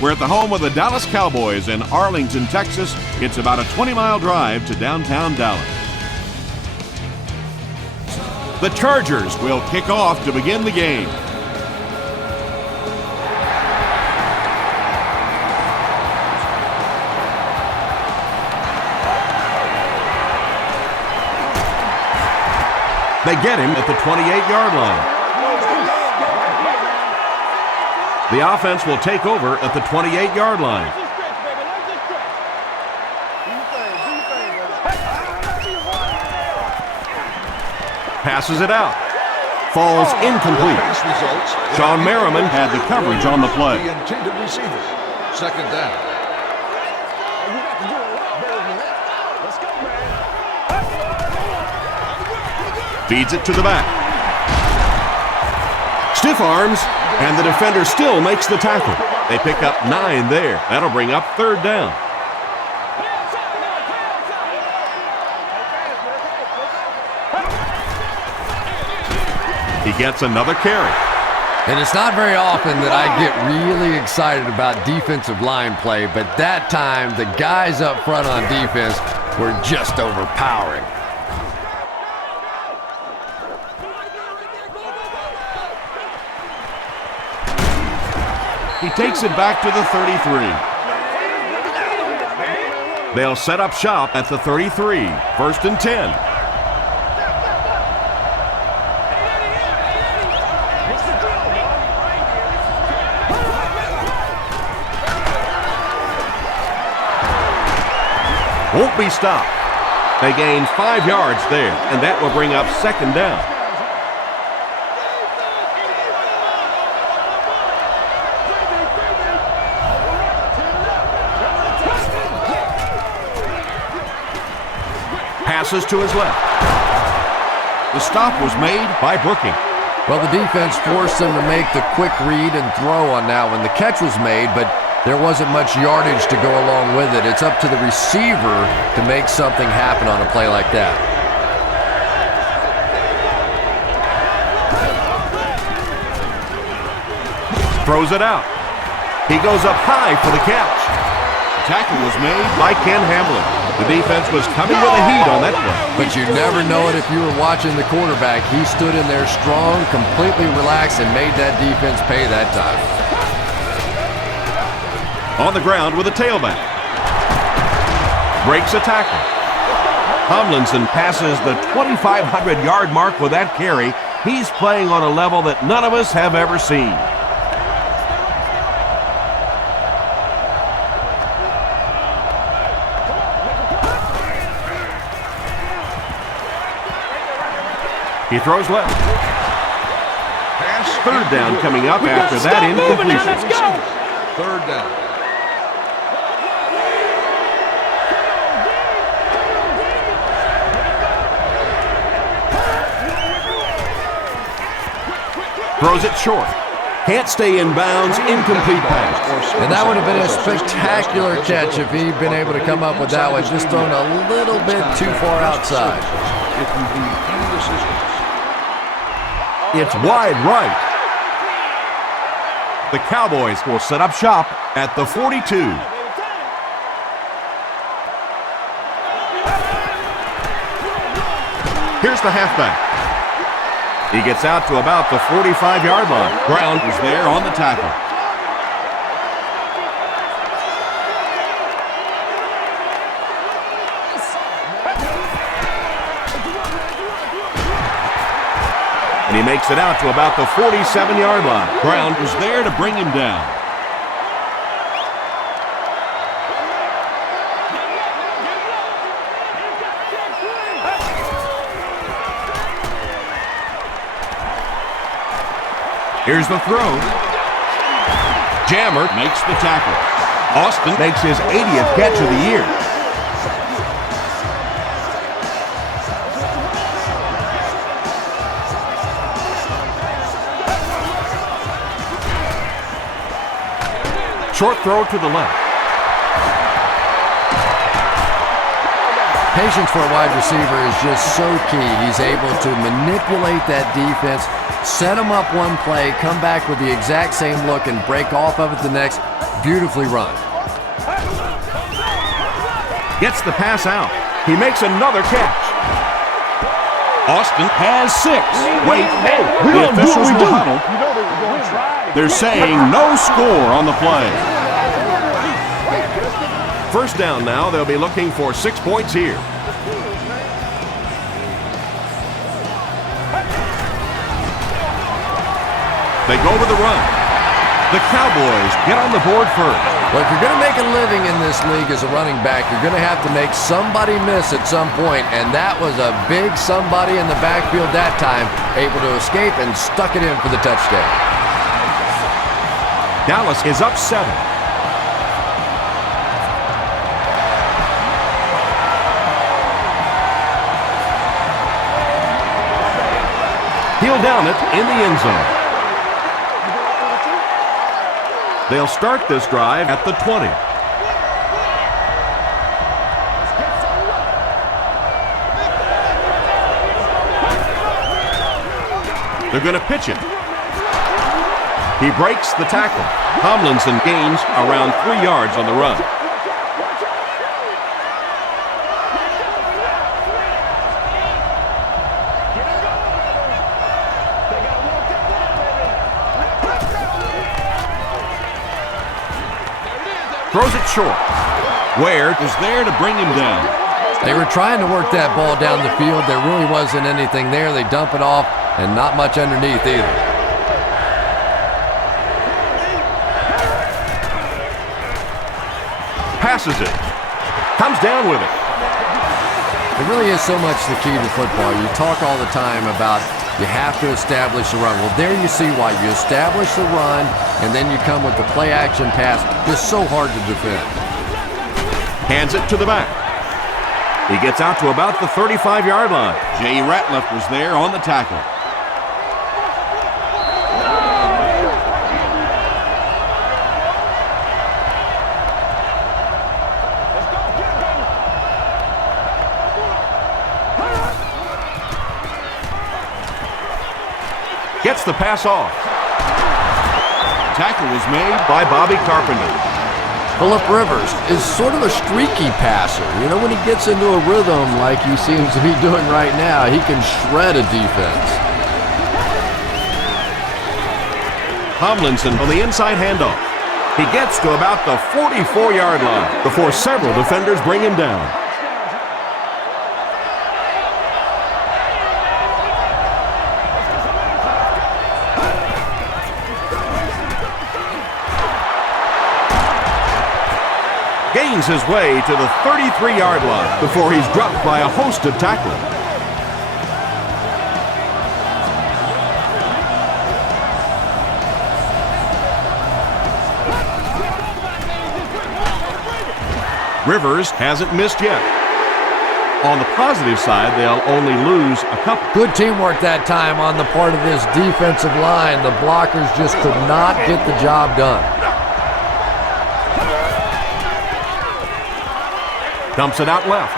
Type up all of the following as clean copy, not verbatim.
We're at the home of the Dallas Cowboys in Arlington, Texas. It's about a 20-mile drive to downtown Dallas. The Chargers will kick off to begin the game. They get him at the 28-yard line. The offense will take over at the 28-yard line. Passes it out. Falls incomplete. Sean Merriman had the coverage on the play. The intended receiver. Second down. Feeds it to the back. Stiff arms, and the defender still makes the tackle. They pick up 9 there. That'll bring up third down. He gets another carry. And it's not very often that I get really excited about defensive line play, but that time the guys up front on defense were just overpowering. He takes it back to the 33. They'll set up shop at the 33. First and 10. Won't be stopped. They gain 5 yards there, and that will bring up second down. Passes to his left. The stop was made by Brooking. Well, the defense forced them to make the quick read and throw on that one. The catch was made, but there wasn't much yardage to go along with it. It's up to the receiver to make something happen on a play like that. Throws it out. He goes up high for the catch. The tackle was made by Ken Hamlin. The defense was coming with a heat on that play. But you never know it if you were watching the quarterback. He stood in there strong, completely relaxed, and made that defense pay that time. On the ground with a tailback. Breaks a tackle. Tomlinson passes the 2,500-yard mark with that carry. He's playing on a level that none of us have ever seen. He throws left. Third down coming up after that incompletion. Let's go. Third down. Throws it short. Can't stay in bounds. Incomplete pass. And that would have been a spectacular catch if he'd been able to come up with that one, just thrown a little bit too far outside. If you need any assistance. It's wide right. The Cowboys will set up shop at the 42. Here's the halfback. He gets out to about the 45-yard line. Brown is there on the tackle. And he makes it out to about the 47-yard line. Brown is there to bring him down. Here's the throw. Jammer makes the tackle. Austin makes his 80th catch of the year. Short throw to the left. Patience for a wide receiver is just so key. He's able to manipulate that defense, set them up one play, come back with the exact same look, and break off of it the next. Beautifully run. Gets the pass out. He makes another catch. Austin has 6. Wait, the officials will huddle. They're saying no score on the play. First down now. They'll be looking for 6 points here. They go with the run. The Cowboys get on the board first. Well, if you're going to make a living in this league as a running back, you're going to have to make somebody miss at some point, and that was a big somebody in the backfield that time, able to escape and stuck it in for the touchdown. Dallas is up 7. He'll down it in the end zone. They'll start this drive at the 20. They're going to pitch it. He breaks the tackle. Tomlinson gains around 3 yards on the run. Throws it short. Ware is there to bring him down. They were trying to work that ball down the field. There really wasn't anything there. They dump it off, and not much underneath either. Passes it. Comes down with it. It really is so much the key to football. You talk all the time about you have to establish the run. Well, there you see why. You establish the run, and then you come with the play-action pass. It's so hard to defend. Hands it to the back. He gets out to about the 35-yard line. Jay Ratliff was there on the tackle. Gets the pass off. Tackle was made by Bobby Carpenter. Phillip Rivers is sort of a streaky passer. You know, when he gets into a rhythm like he seems to be doing right now, he can shred a defense. Tomlinson on the inside handoff. He gets to about the 44-yard line before several defenders bring him down. Gains his way to the 33-yard line before he's dropped by a host of tacklers. Rivers hasn't missed yet. On the positive side, they'll only lose a couple. Good teamwork that time on the part of this defensive line. The blockers just could not get the job done. Dumps it out left.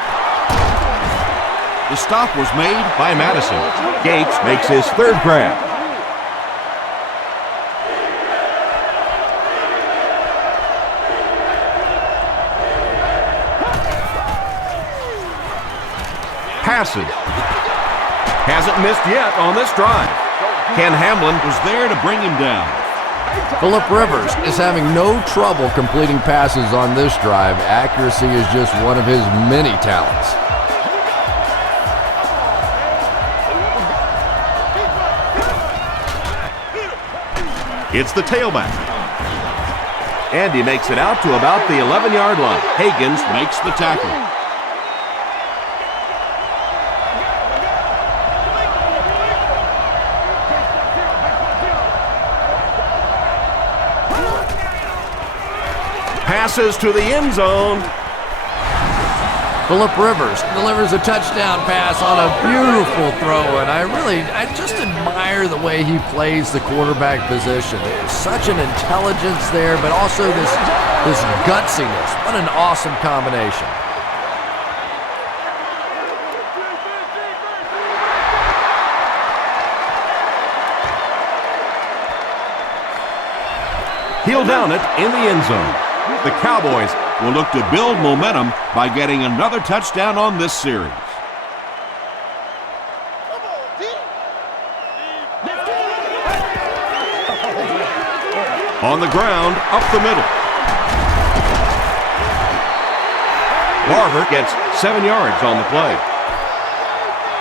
The stop was made by Madison. Gates makes his third grab. Passes. Hasn't missed yet on this drive. Ken Hamlin was there to bring him down. Phillip Rivers is having no trouble completing passes on this drive. Accuracy is just one of his many talents. It's the tailback. And he makes it out to about the 11-yard line. Higgins makes the tackle. Passes to the end zone. Phillip Rivers delivers a touchdown pass on a beautiful throw, and I just admire the way he plays the quarterback position. Such an intelligence there, but also this gutsiness. What an awesome combination. He'll down it in the end zone. The Cowboys will look to build momentum by getting another touchdown on this series. On the ground, up the middle. Barber gets 7 yards on the play.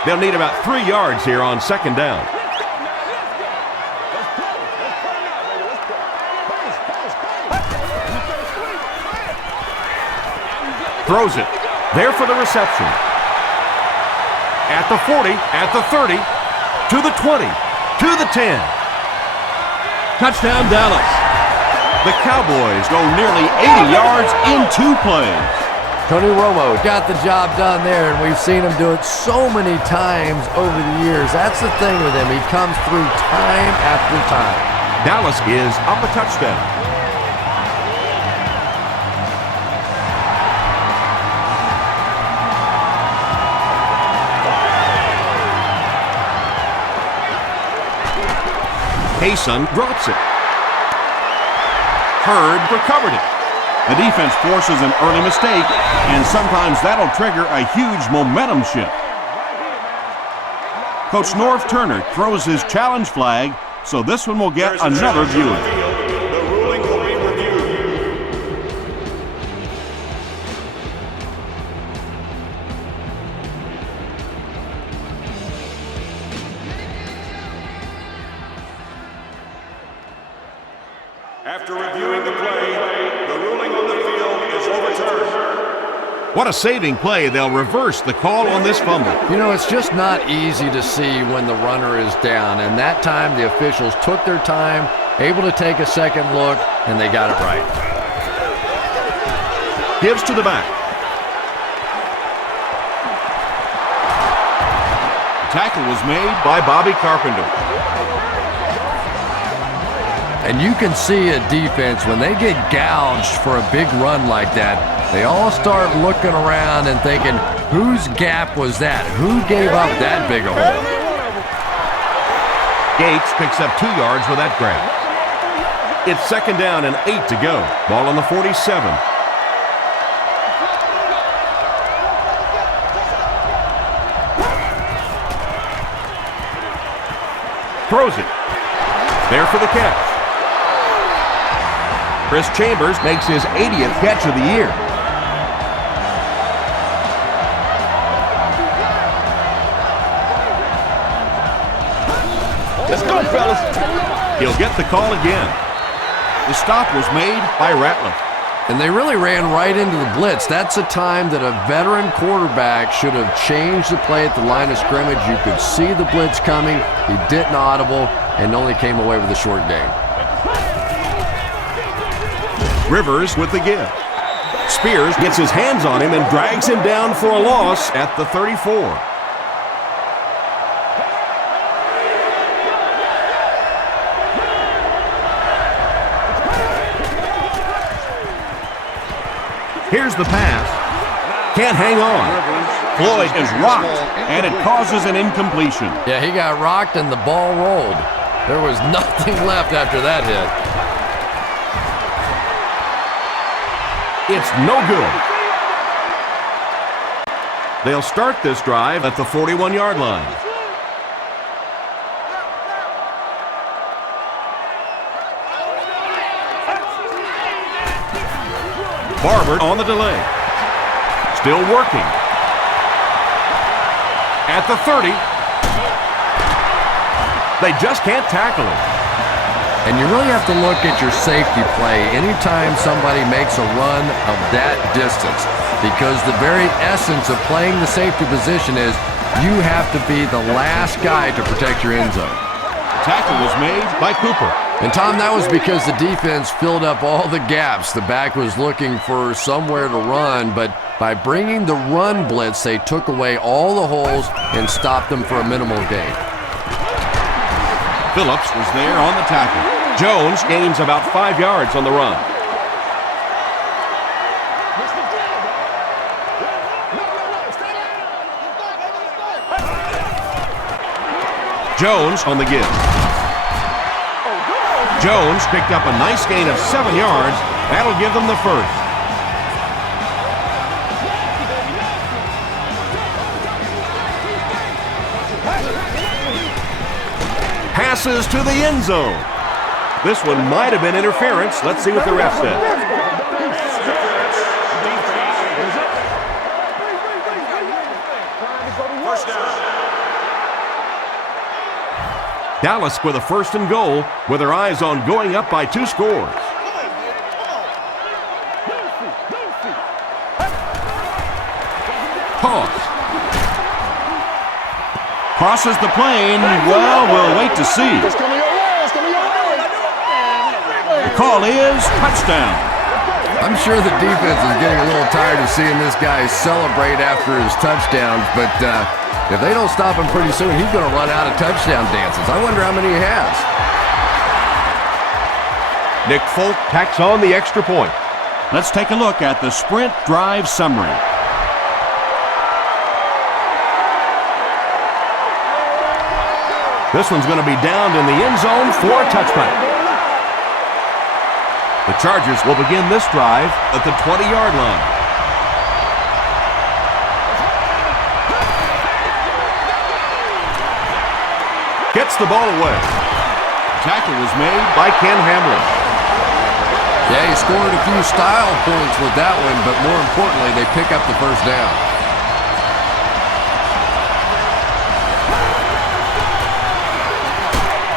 They'll need about 3 yards here on second down. Throws it. There for the reception. At the 40, at the 30, to the 20, to the 10. Touchdown, Dallas. The Cowboys go nearly 80 yards in 2 plays. Tony Romo got the job done there, and we've seen him do it so many times over the years. That's the thing with him. He comes through time after time. Dallas is up a touchdown. Payson drops it. Hurd recovered it. The defense forces an early mistake, and sometimes that'll trigger a huge momentum shift. Coach Norv Turner throws his challenge flag, so this one will get another viewing. The ruling will be reviewed. After reviewing the play, the ruling on the field is overturned. What a saving play. They'll reverse the call on this fumble. You know, it's just not easy to see when the runner is down, and that time the officials took their time, able to take a second look, and they got it right. Gives to the back. Tackle was made by Bobby Carpenter. And you can see a defense, when they get gouged for a big run like that, they all start looking around and thinking, whose gap was that? Who gave up that big a hole? Gates picks up 2 yards with that grab. It's second down and 8 to go. Ball on the 47. Throws it. There for the catch. Chris Chambers makes his 80th catch of the year. Let's go, fellas. He'll get the call again. The stop was made by Ratliff. And they really ran right into the blitz. That's a time that a veteran quarterback should have changed the play at the line of scrimmage. You could see the blitz coming. He didn't audible and only came away with a short gain. Rivers with the give. Spears gets his hands on him and drags him down for a loss at the 34. Here's the pass. Can't hang on. Floyd is rocked, and it causes an incompletion. Yeah, he got rocked and the ball rolled. There was nothing left after that hit. It's no good. They'll start this drive at the 41-yard line. Barber on the delay. Still working. At the 30. They just can't tackle him. And you really have to look at your safety play anytime somebody makes a run of that distance, because the very essence of playing the safety position is you have to be the last guy to protect your end zone. Tackle was made by Cooper. And Tom, that was because the defense filled up all the gaps. The back was looking for somewhere to run, but by bringing the run blitz, they took away all the holes and stopped them for a minimal gain. Phillips was there on the tackle. Jones gains about 5 yards on the run. Jones on the give. Jones picked up a nice gain of 7 yards. That'll give them the first. Passes to the end zone. This one might have been interference. Let's see what the ref said. First down. Dallas with a 1st and goal with their eyes on going up by 2 scores. Toss. Crosses the plane. Well, we'll wait to see. The call is touchdown. I'm sure the defense is getting a little tired of seeing this guy celebrate after his touchdowns, but if they don't stop him pretty soon, he's going to run out of touchdown dances. I wonder how many he has. Nick Folk tacks on the extra point. Let's take a look at the sprint drive summary. This one's going to be downed in the end zone for a touchback. The Chargers will begin this drive at the 20-yard line. Gets the ball away. Tackle was made by Ken Hamlin. Yeah, he scored a few style points with that one, but more importantly, they pick up the first down.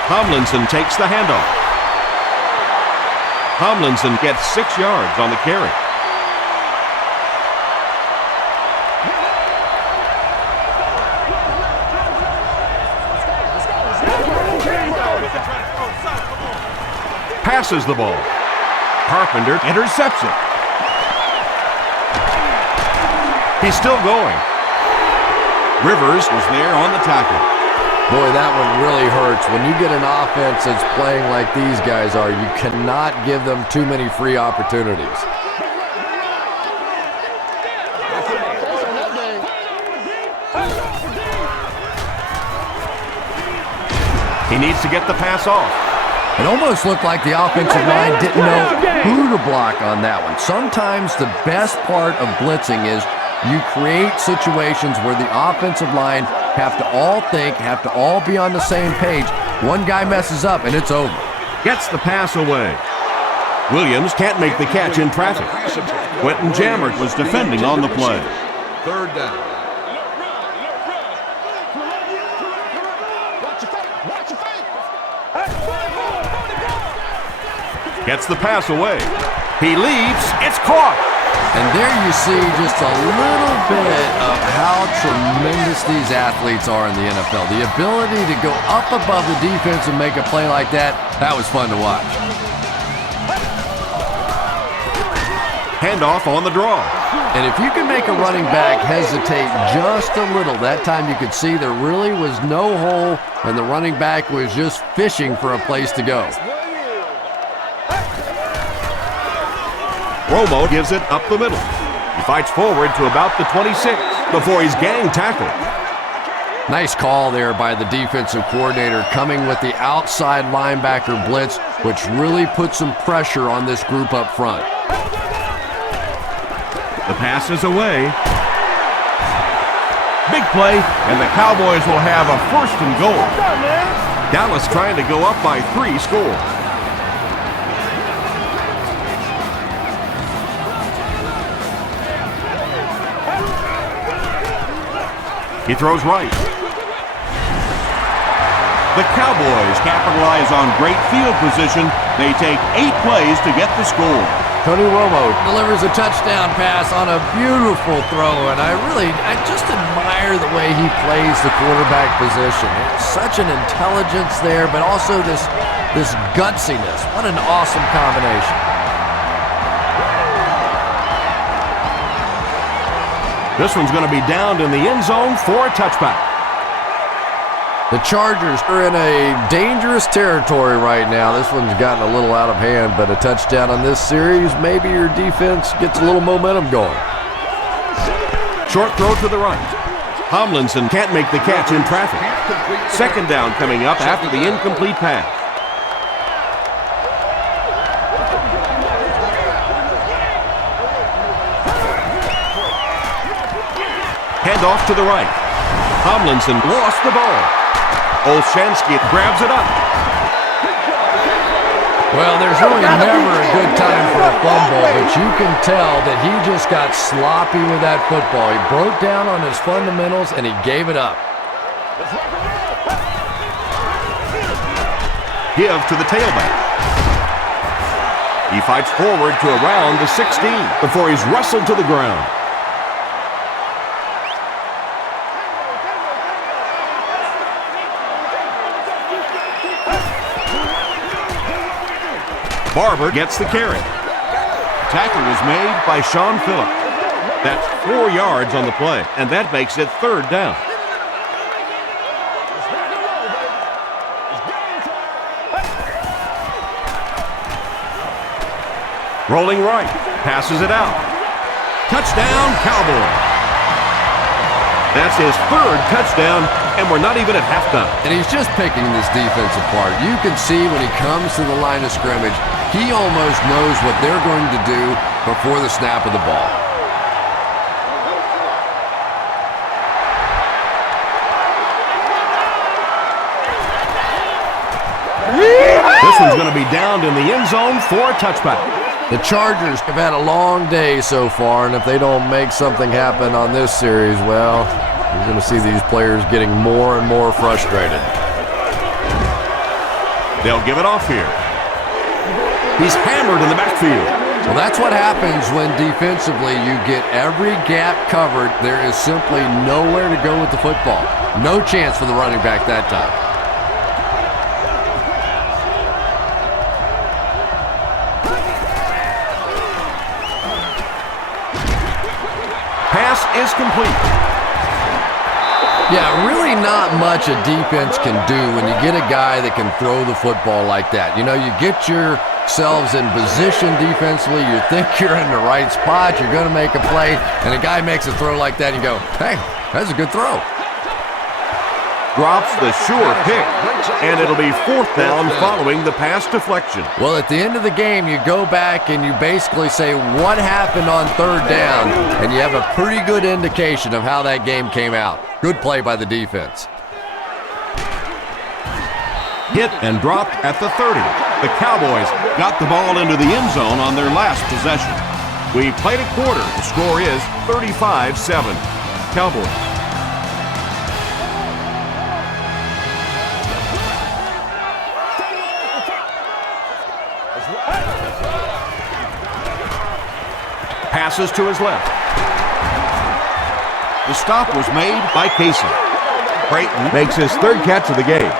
Tomlinson takes the handoff. Tomlinson gets 6 yards on the carry. Passes the ball. Carpenter intercepts it. He's still going. Rivers was there on the tackle. Boy, that one really hurts. When you get an offense that's playing like these guys are, you cannot give them too many free opportunities. He needs to get the pass off. It almost looked like the offensive line didn't know who to block on that one. Sometimes the best part of blitzing is you create situations where the offensive line have to all think, have to all be on the same page. One guy messes up and it's over. Gets the pass away. Williams can't make the catch in traffic. Quentin Jammert was defending on the play. 3rd down. Gets the pass away. He leaps. It's caught. And there you see just a little bit of how tremendous these athletes are in the NFL. The ability to go up above the defense and make a play like that was fun to watch. Handoff on the draw. And if you can make a running back hesitate just a little, that time you could see there really was no hole and the running back was just fishing for a place to go. Romo gives it up the middle. He fights forward to about the 26 before he's gang tackled. Nice call there by the defensive coordinator coming with the outside linebacker blitz, which really put some pressure on this group up front. The pass is away. Big play, and the Cowboys will have a 1st and goal. Dallas trying to go up by 3 scores. He throws right. The Cowboys capitalize on great field position. They take 8 plays to get the score. Tony Romo delivers a touchdown pass on a beautiful throw, and I just admire the way he plays the quarterback position. It's such an intelligence there, but also this gutsiness. What an awesome combination. This one's going to be downed in the end zone for a touchback. The Chargers are in a dangerous territory right now. This one's gotten a little out of hand, but a touchdown on this series, maybe your defense gets a little momentum going. Short throw to the right. Tomlinson can't make the catch in traffic. 2nd down coming up after the incomplete pass. Handoff to the right. Tomlinson lost the ball. Olshansky grabs it up. Well, there's really never a good time for a fumble, but you can tell that he just got sloppy with that football. He broke down on his fundamentals, and he gave it up. Give to the tailback. He fights forward to around the 16 before he's wrestled to the ground. Barber gets the carry. Tackle was made by Sean Phillip. That's 4 yards on the play, and that makes it 3rd down. Rolling right, passes it out. Touchdown, Cowboys. That's his 3rd touchdown, and we're not even at halftime. And he's just picking this defense apart. You can see when he comes to the line of scrimmage, he almost knows what they're going to do before the snap of the ball. This one's going to be downed in the end zone for a touchback. The Chargers have had a long day so far, and if they don't make something happen on this series, well, you're going to see these players getting more and more frustrated. They'll give it off here. He's hammered in the backfield. Well, that's what happens when defensively you get every gap covered. There is simply nowhere to go with the football. No chance for the running back that time. Pass is complete. Yeah, really not much a defense can do when you get a guy that can throw the football like that. You know, you get yourselves in position defensively, you think you're in the right spot, you're going to make a play, and a guy makes a throw like that, and you go, hey, that's a good throw. Drops the sure pick, and it'll be 4th down following the pass deflection. Well, at the end of the game, you go back and you basically say what happened on 3rd down, and you have a pretty good indication of how that game came out. Good play by the defense. Hit and dropped at the 30. The Cowboys got the ball into the end zone on their last possession. We've played a quarter. The score is 35-7. Cowboys. Passes to his left. The stop was made by Casey. Creighton makes his 3rd catch of the game.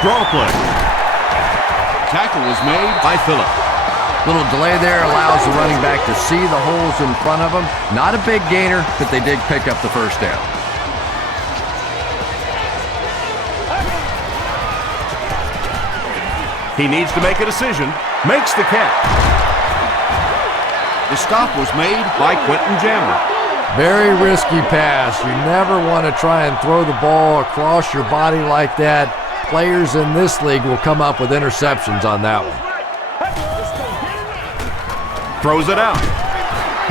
Draw play. Tackle was made by Phillip. Little delay there allows the running back to see the holes in front of him. Not a big gainer, but they did pick up the 1st down. He needs to make a decision. Makes the catch. The stop was made by Quentin Jammer. Very risky pass. You never want to try and throw the ball across your body like that. Players in this league will come up with interceptions on that one. Throws it out.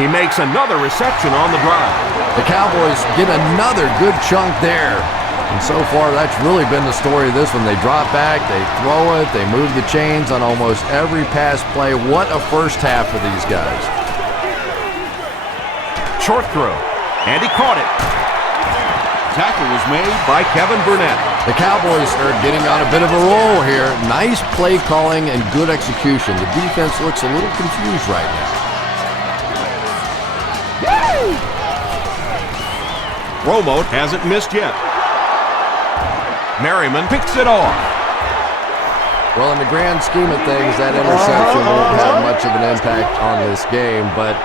He makes another reception on the drive. The Cowboys get another good chunk there. And so far, that's really been the story of this one. They drop back, they throw it, they move the chains on almost every pass play. What a first half for these guys. Short throw, and he caught it. Tackle was made by Kevin Burnett. The Cowboys are getting on a bit of a roll here. Nice play calling and good execution. The defense looks a little confused right now. Romo hasn't missed yet. Merriman picks it off. Well, in the grand scheme of things, that interception won't have much of an impact on this game, but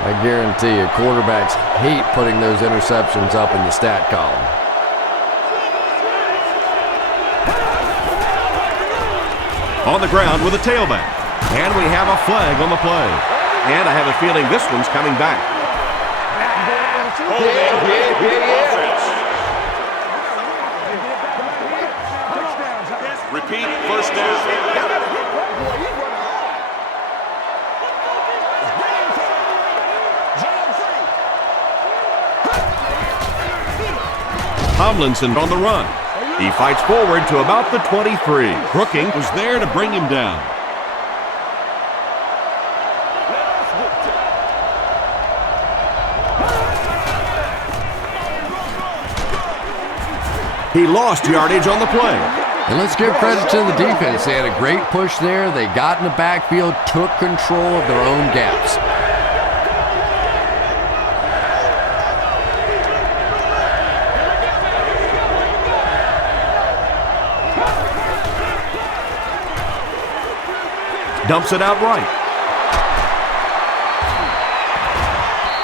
I guarantee you, quarterbacks hate putting those interceptions up in the stat column. On the ground with a tailback. And we have a flag on the play. And I have a feeling this one's coming back. first down. Tomlinson on the run. He fights forward to about the 23. Brooking was there to bring him down. He lost yardage on the play. And let's give credit to the defense. They had a great push there. They got in the backfield, took control of their own gaps. Dumps it out right.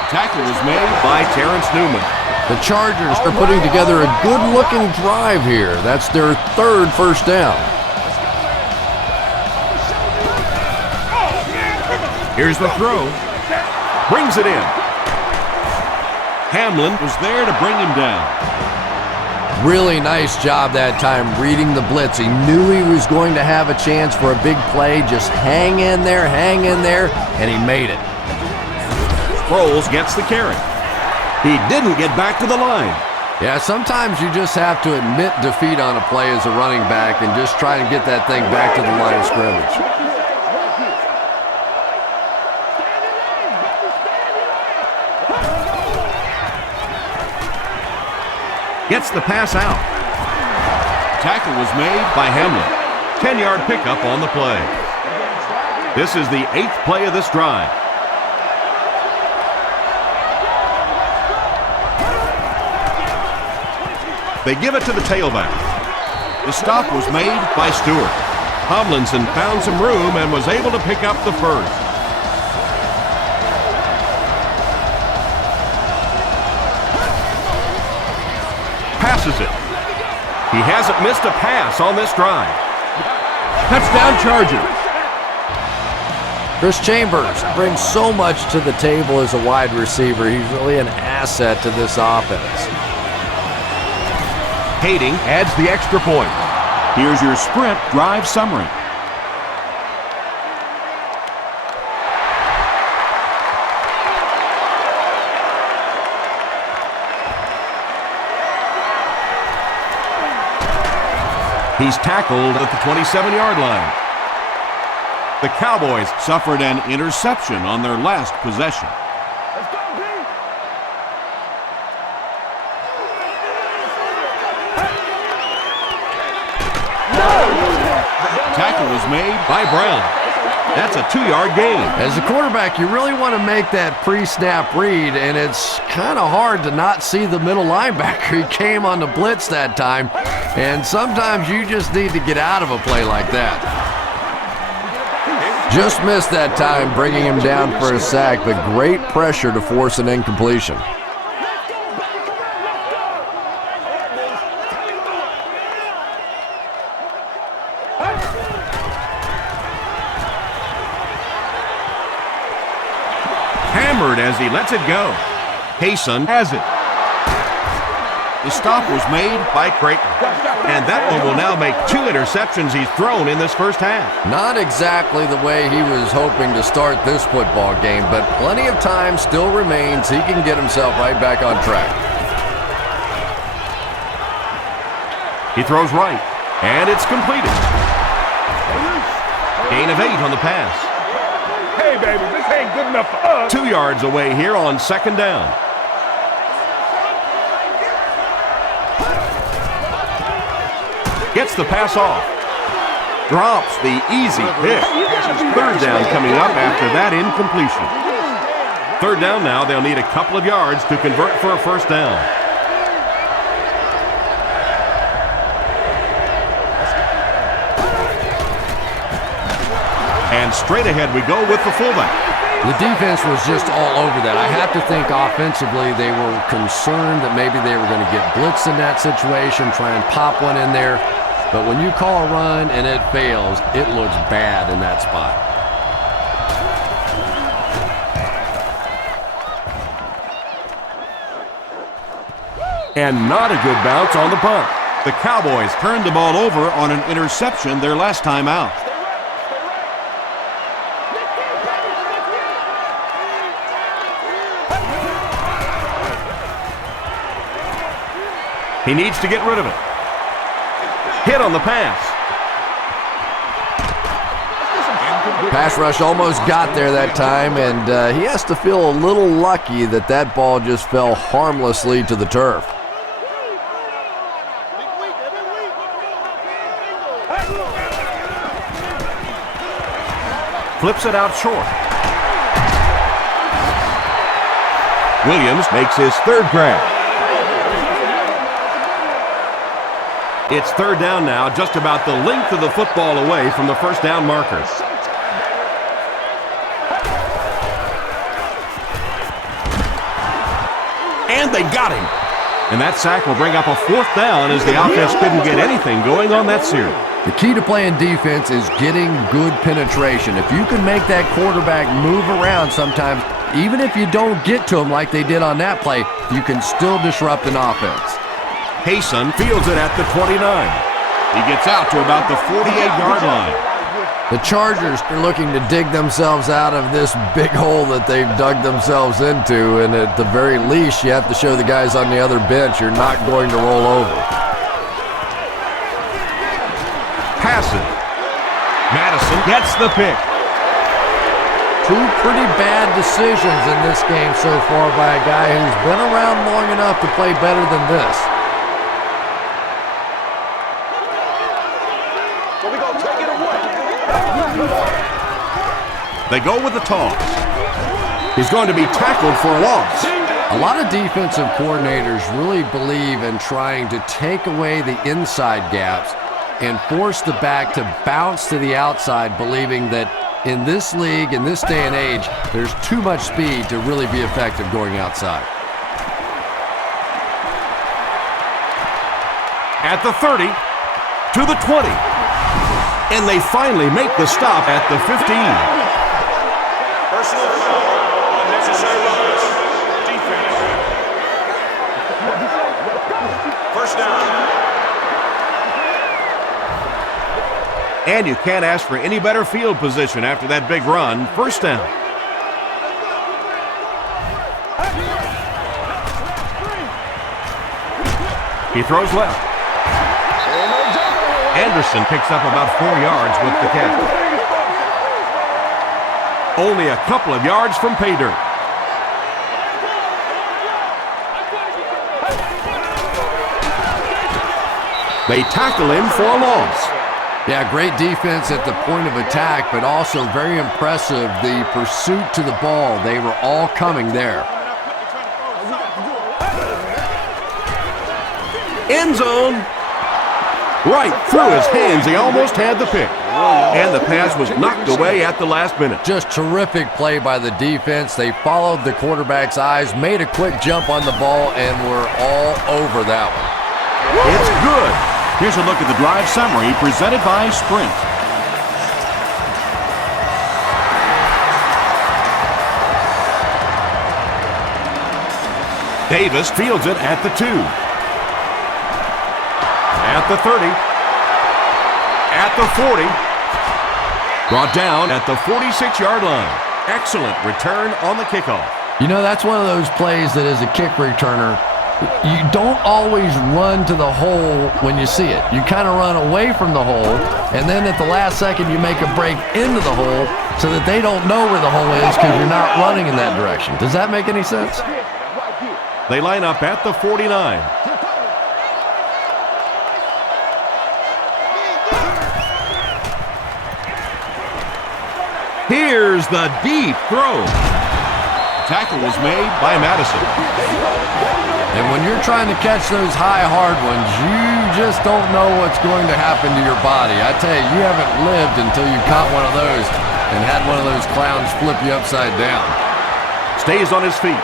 Tackle was made by Terrence Newman. The Chargers are putting together a good-looking drive here. That's their third first down. Here's the throw. Brings it in. Hamlin was there to bring him down. Really nice job that time reading the blitz. He knew he was going to have a chance for a big play. Just hang in there, and he made it. Sproles gets the carry. He didn't get back to the line. Yeah, sometimes you just have to admit defeat on a play as a running back and just try and get that thing back to the line of scrimmage. Gets the pass out. Tackle was made by Hamlin. 10-yard pickup on the play. This is the 8th play of this drive. They give it to the tailback. The stop was made by Stewart. Tomlinson found some room and was able to pick up the first. Passes it. He hasn't missed a pass on this drive. Touchdown Chargers. Chris Chambers brings so much to the table as a wide receiver. He's really an asset to this offense. Kading adds the extra point. Here's your sprint drive summary. He's tackled at the 27-yard line. The Cowboys suffered an interception on their last possession. Tackle was made by Brown. That's a 2-yard gain. As a quarterback, you really want to make that pre-snap read, and it's kind of hard to not see the middle linebacker. He came on the blitz that time, and sometimes you just need to get out of a play like that. Just missed that time, bringing him down for a sack, but great pressure to force an incompletion. Hammered as he lets it go. Payson has it. The stop was made by Creighton. And that one will now make 2 interceptions he's thrown in this first half. Not exactly the way he was hoping to start this football game, but plenty of time still remains. He can get himself right back on track. He throws right, and it's completed. Gain of 8 on the pass. Hey, baby, this ain't good enough for us. 2 yards away here on second down. Gets the pass off. Drops the easy pick. Third down coming up after that incompletion. Third down now, they'll need a couple of yards to convert for a first down. And straight ahead we go with the fullback. The defense was just all over that. I have to think offensively they were concerned that maybe they were going to get blitzed in that situation, try and pop one in there. But when you call a run and it fails, it looks bad in that spot. And not a good bounce on the punt. The Cowboys turned the ball over on an interception their last time out. He needs to get rid of it. Hit on the pass. Pass rush almost got there that time, and he has to feel a little lucky that that ball just fell harmlessly to the turf. Flips it out short. Williams makes his third grab. It's third down now, just about the length of the football away from the first down marker. And they got him. And that sack will bring up a fourth down as the offense couldn't get anything going on that series. The key to playing defense is getting good penetration. If you can make that quarterback move around sometimes, even if you don't get to him like they did on that play, you can still disrupt an offense. Hayson fields it at the 29. He gets out to about the 48-yard line. The Chargers are looking to dig themselves out of this big hole that they've dug themselves into, and at the very least, you have to show the guys on the other bench you're not going to roll over. Passes. Madison gets the pick. Two pretty bad decisions in this game so far by a guy who's been around long enough to play better than this. They go with the toss. He's going to be tackled for a loss. A lot of defensive coordinators really believe in trying to take away the inside gaps and force the back to bounce to the outside, believing that in this league, in this day and age, there's too much speed to really be effective going outside. At the 30, to the 20. And they finally make the stop at the 15. Personal foul, unnecessary roughness, defense. First down. And you can't ask for any better field position after that big run. First down. He throws left. Anderson picks up about 4 yards with the catch. Only a couple of yards from pay dirt. They tackle him for a loss. Yeah, great defense at the point of attack, but also very impressive the pursuit to the ball. They were all coming there. End zone. Right through his hands. He almost had the pick. And the pass was knocked away at the last minute. Just terrific play by the defense. They followed the quarterback's eyes, made a quick jump on the ball, and were all over that one. It's good. Here's a look at the drive summary presented by Sprint. Davis fields it at the 2. At the 30. At the 40. Brought down at the 46-yard line. Excellent return on the kickoff. You know, that's one of those plays that as a kick returner, you don't always run to the hole when you see it. You kind of run away from the hole, and then at the last second you make a break into the hole so that they don't know where the hole is because you're not running in that direction. Does that make any sense? They line up at the 49. Here's the deep throw. Tackle was made by Madison. And when you're trying to catch those high, hard ones, you just don't know what's going to happen to your body. I tell you, you haven't lived until you caught one of those and had one of those clowns flip you upside down. Stays on his feet.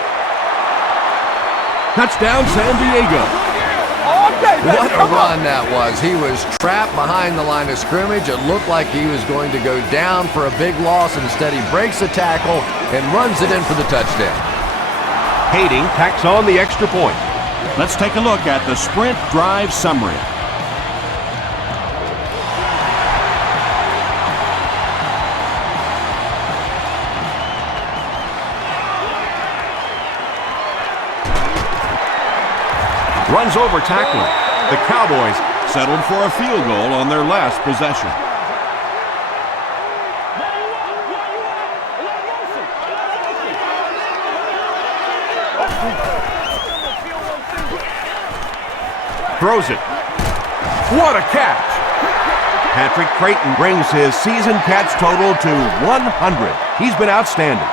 Touchdown, San Diego. What a run that was. He was trapped behind the line of scrimmage. It looked like he was going to go down for a big loss. Instead, he breaks the tackle and runs it in for the touchdown. Hayden tacks on the extra point. Let's take a look at the Sprint drive summary. Runs over tackling. The Cowboys settled for a field goal on their last possession. Throws it. What a catch! Patrick Creighton brings his season catch total to 100. He's been outstanding.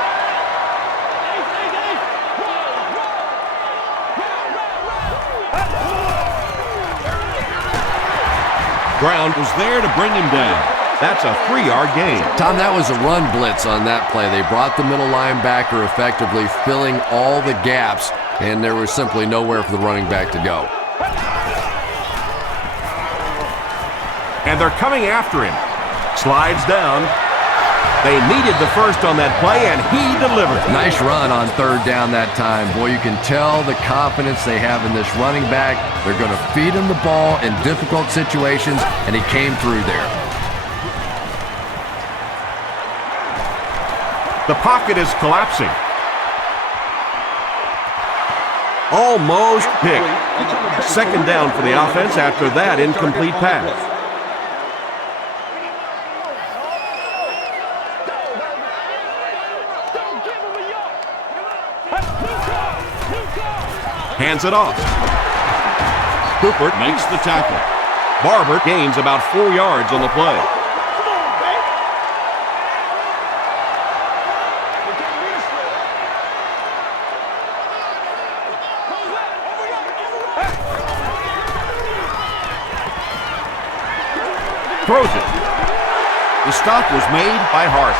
Ground was there to bring him down. That's a 3-yard gain. Tom, that was a run blitz on that play. They brought the middle linebacker effectively filling all the gaps, and there was simply nowhere for the running back to go. And they're coming after him. Slides down. They needed the first on that play, and he delivered. Nice run on third down that time. Boy, you can tell the confidence they have in this running back. They're going to feed him the ball in difficult situations, and he came through there. The pocket is collapsing. Almost picked. Second down for the offense after that incomplete pass. Hands it off. Cooper makes the tackle. Barber gains about 4 yards on the play. Throws it. The stop was made by Hart.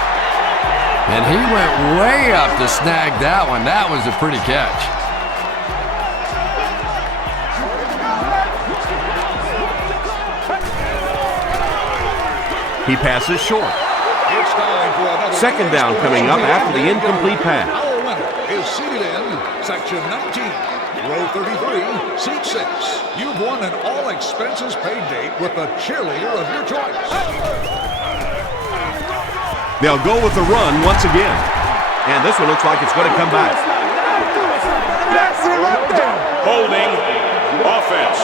And he went way up to snag that one. That was a pretty catch. He passes short. It's time for another Second down coming up after the incomplete pass. Our winner is seated in Section 19, Row 33, Seat 6. You've won an all-expenses-paid date with the cheerleader of your choice. They'll go with the run once again. And this one looks like it's going to come back. Holding offense.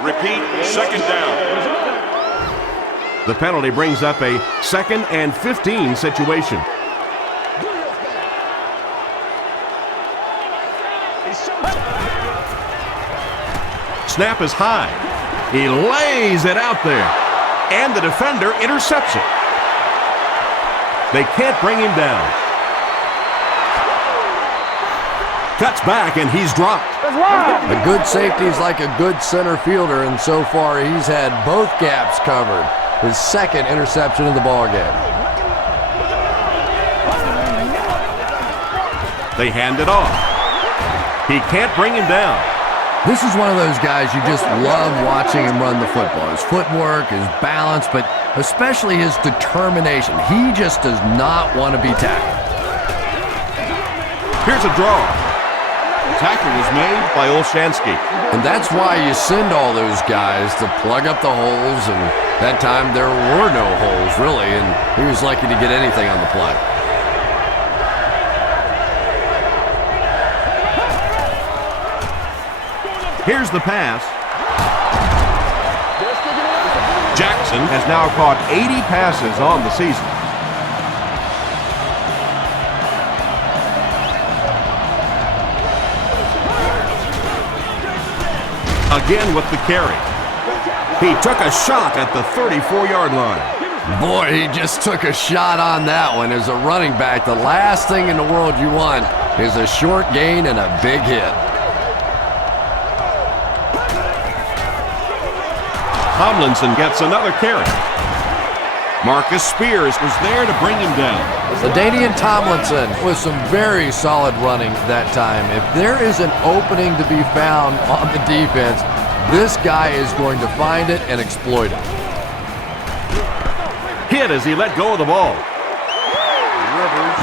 Repeat, second down. The penalty brings up a 2nd and 15 situation. Snap is high. He lays it out there. And the defender intercepts it. They can't bring him down. Cuts back and he's dropped. A good safety is like a good center fielder, and so far he's had both gaps covered. His 2nd interception in the ballgame. They hand it off. He can't bring him down. This is one of those guys you just love watching him run the football. His footwork, his balance, but especially his determination. He just does not want to be tackled. Here's a draw. Tackle was made by Olshansky. And that's why you send all those guys to plug up the holes, and that time there were no holes, really, and he was lucky to get anything on the play. Here's the pass. Jackson has now caught 80 passes on the season. Again with the carry. He took a shot at the 34-yard line. Boy, he just took a shot on that one. As a running back, the last thing in the world you want is a short gain and a big hit. Tomlinson gets another carry. Marcus Spears was there to bring him down. LaDainian Tomlinson with some very solid running that time. If there is an opening to be found on the defense, this guy is going to find it and exploit it. Hit as he let go of the ball.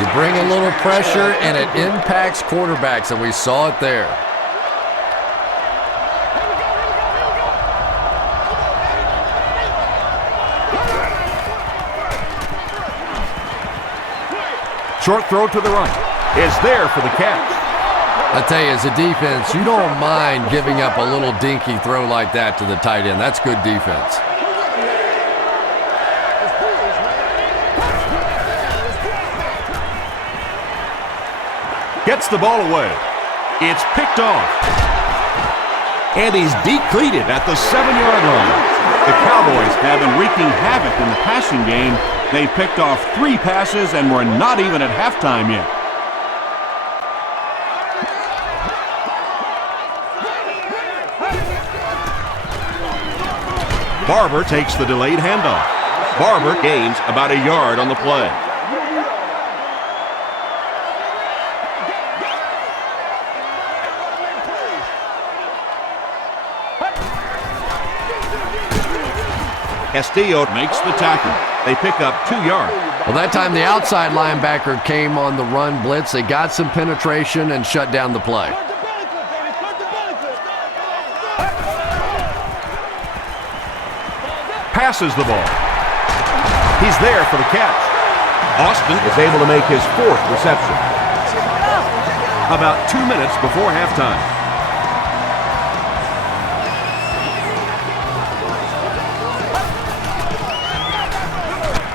You bring a little pressure and it impacts quarterbacks, and we saw it there. Short throw to the right. Is there for the catch. I tell you, as a defense, you don't mind giving up a little dinky throw like that to the tight end. That's good defense. Gets the ball away. It's picked off. And he's decleated at the 7-yard line. The Cowboys have been wreaking havoc in the passing game. They picked off 3 passes and we're not even at halftime yet. Barber takes the delayed handoff. Barber gains about a yard on the play. Castillo makes the tackle. They pick up 2 yards. Well, that time the outside linebacker came on the run blitz. They got some penetration and shut down the play. Passes the ball. He's there for the catch. Austin is able to make his 4th reception. About 2 minutes before halftime.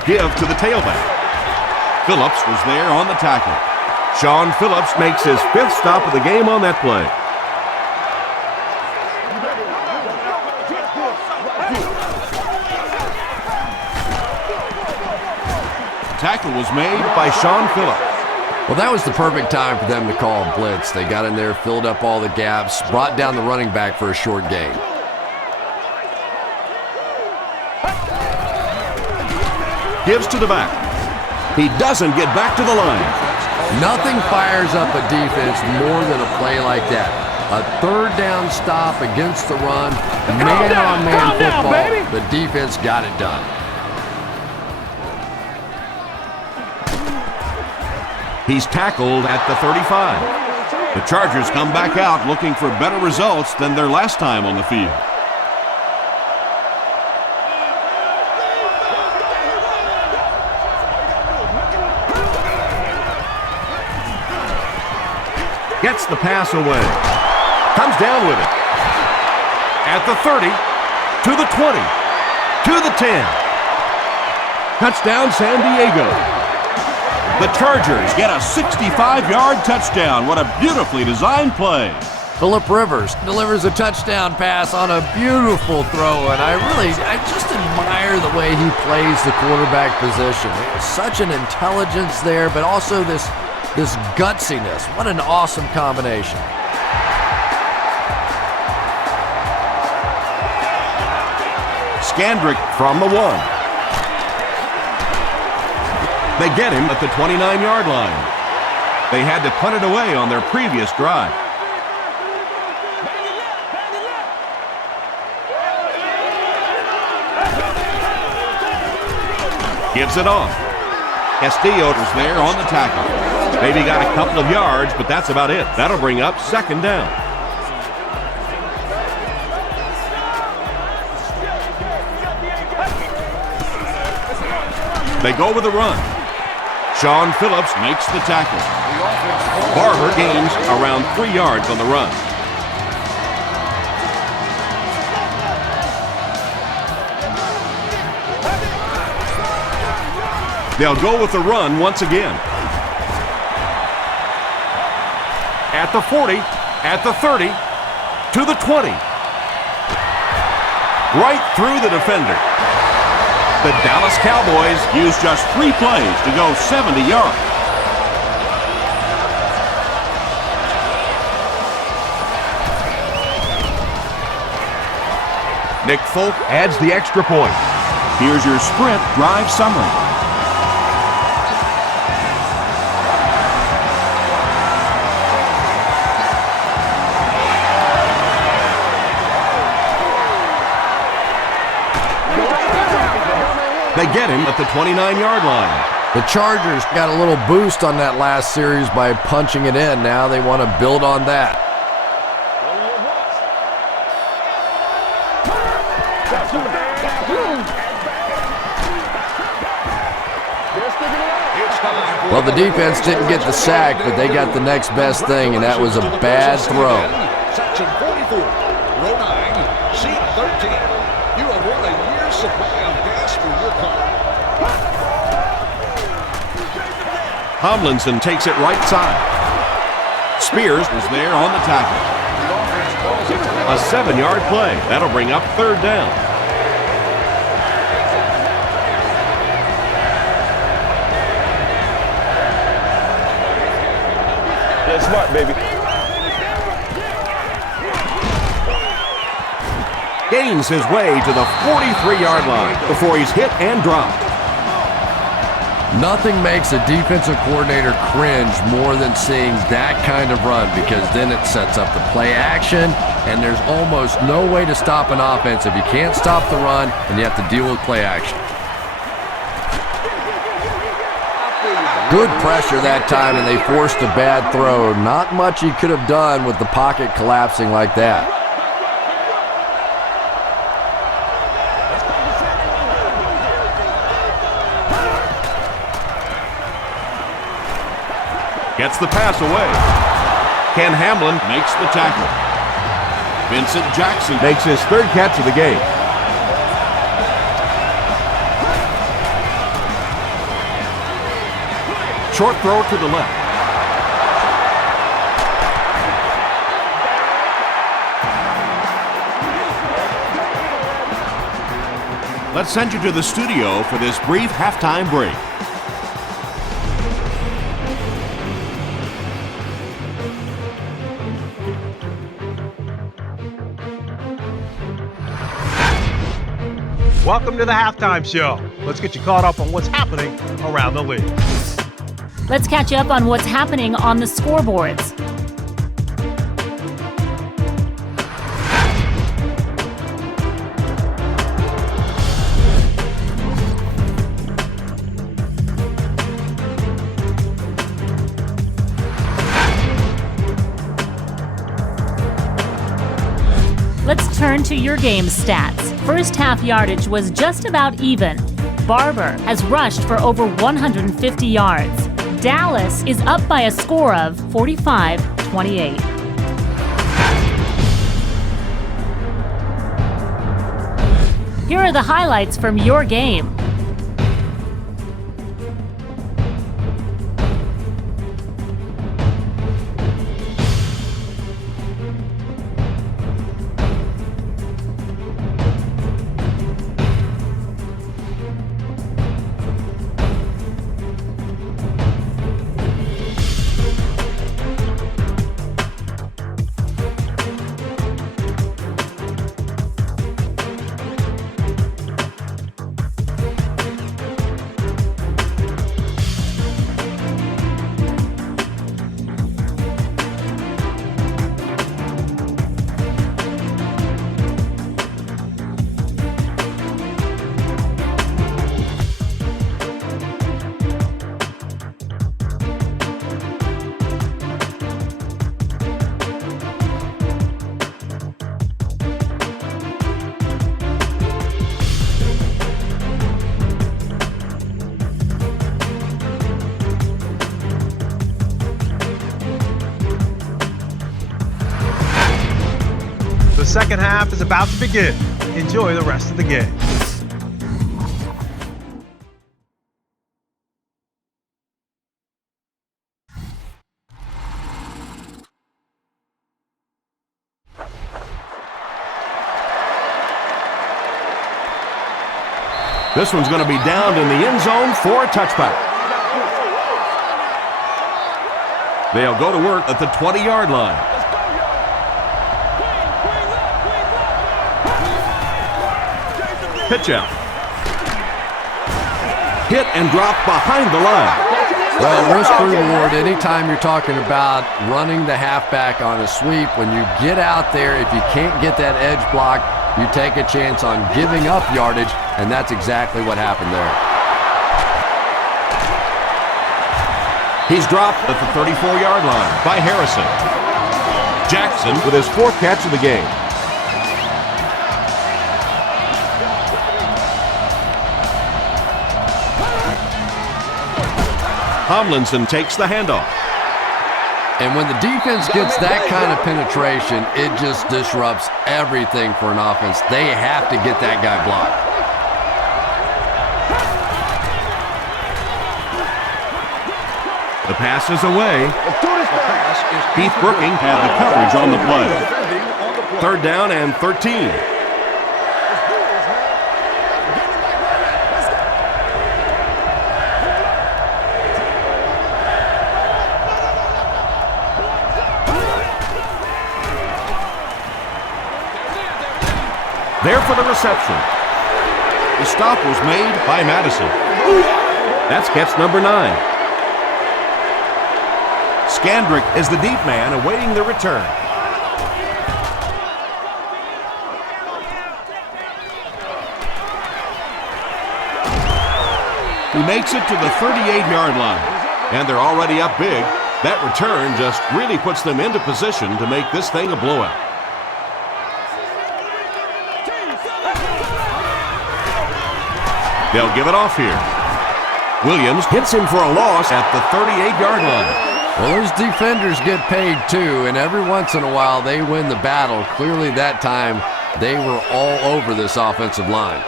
Give to the tailback. Phillips was there on the tackle. Sean Phillips makes his 5th stop of the game on that play. Tackle was made by Sean Phillips. Well, that was the perfect time for them to call a blitz. They got in there, filled up all the gaps, brought down the running back for a short gain. Gives to the back. He doesn't get back to the line. Nothing fires up a defense more than a play like that. A 3rd down stop against the run, man-on-man football. The defense got it done. He's tackled at the 35. The Chargers come back out looking for better results than their last time on the field. Gets the pass away. Comes down with it. At the 30, to the 20, to the 10. Touchdown, San Diego. The Chargers get a 65-yard touchdown. What a beautifully designed play. Phillip Rivers delivers a touchdown pass on a beautiful throw, and I just admire the way he plays the quarterback position. There's such an intelligence there, but also this gutsiness. What an awesome combination. Scandrick from the 1. They get him at the 29-yard line. They had to punt it away on their previous drive. Gives it off. Castillo is there on the tackle. Maybe got a couple of yards, but that's about it. That'll bring up 2nd down. They go with a run. Sean Phillips makes the tackle. Barber gains around 3 yards on the run. They'll go with the run once again. At the 40, at the 30, to the 20. Right through the defender. The Dallas Cowboys use just 3 plays to go 70 yards. Nick Folk adds the extra point. Here's your sprint drive summary. They get him at the 29-yard line. The Chargers got a little boost on that last series by punching it in. Now they want to build on that. It's time for Well, the defense didn't get the sack, but they got the next best thing, and that was a bad throw. Section 44, row 9, seat 13. You have won a year's supply of gas for your car. Tomlinson takes it right side. Spears is there on the tackle. A 7-yard play. That'll bring up 3rd down. That's smart, baby. Gains his way to the 43-yard line before he's hit and dropped. Nothing makes a defensive coordinator cringe more than seeing that kind of run, because then it sets up the play action, and there's almost no way to stop an offense if you can't stop the run and you have to deal with play action. Good pressure that time, and they forced a bad throw. Not much he could have done with the pocket collapsing like that. Gets the pass away. Ken Hamlin makes the tackle. Vincent Jackson makes his 3rd catch of the game. Short throw to the left. Let's send you to the studio for this brief halftime break. Welcome to the halftime show. Let's get you caught up on what's happening around the league. Let's catch you up on what's happening on the scoreboards. Let's turn to your game stats. First half yardage was just about even. Barber has rushed for over 150 yards. Dallas is up by a score of 45-28. Here are the highlights from your game. The second half is about to begin. Enjoy the rest of the game. This one's going to be down in the end zone for a touchback. They'll go to work at the 20-yard line. Pitch out. Hit and drop behind the line. Well, risk reward, anytime you're talking about running the halfback on a sweep, when you get out there, if you can't get that edge block, you take a chance on giving up yardage, and that's exactly what happened there. He's dropped at the 34-yard line by Harrison. Jackson with his 4th catch of the game. Tomlinson takes the handoff. And when the defense gets that kind of penetration, it just disrupts everything for an offense. They have to get that guy blocked. The pass is away. Keith Brooking had the coverage on the play. 3rd down and 13. There for the reception. The stop was made by Madison. That's catch number 9. Skandrick is the deep man awaiting the return. He makes it to the 38-yard line, and they're already up big. That return just really puts them into position to make this thing a blowout. They'll give it off here. Williams hits him for a loss at the 38-yard line. Well, those defenders get paid too, and every once in a while they win the battle. Clearly that time they were all over this offensive line.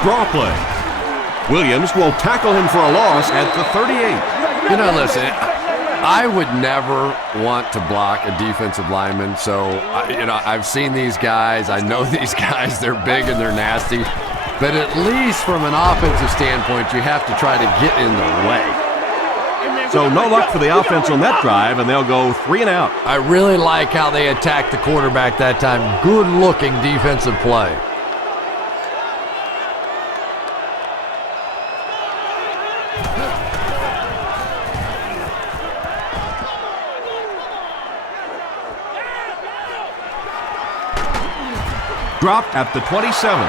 Draw play. Williams will tackle him for a loss at the 38. You know, listen, I would never want to block a defensive lineman, so, I've seen these guys. I know these guys. They're big and they're nasty. But at least from an offensive standpoint, you have to try to get in the way. So no luck for the offense on that drive, and they'll go 3 and out. I really like how they attacked the quarterback that time. Good-looking defensive play. Dropped at the 27.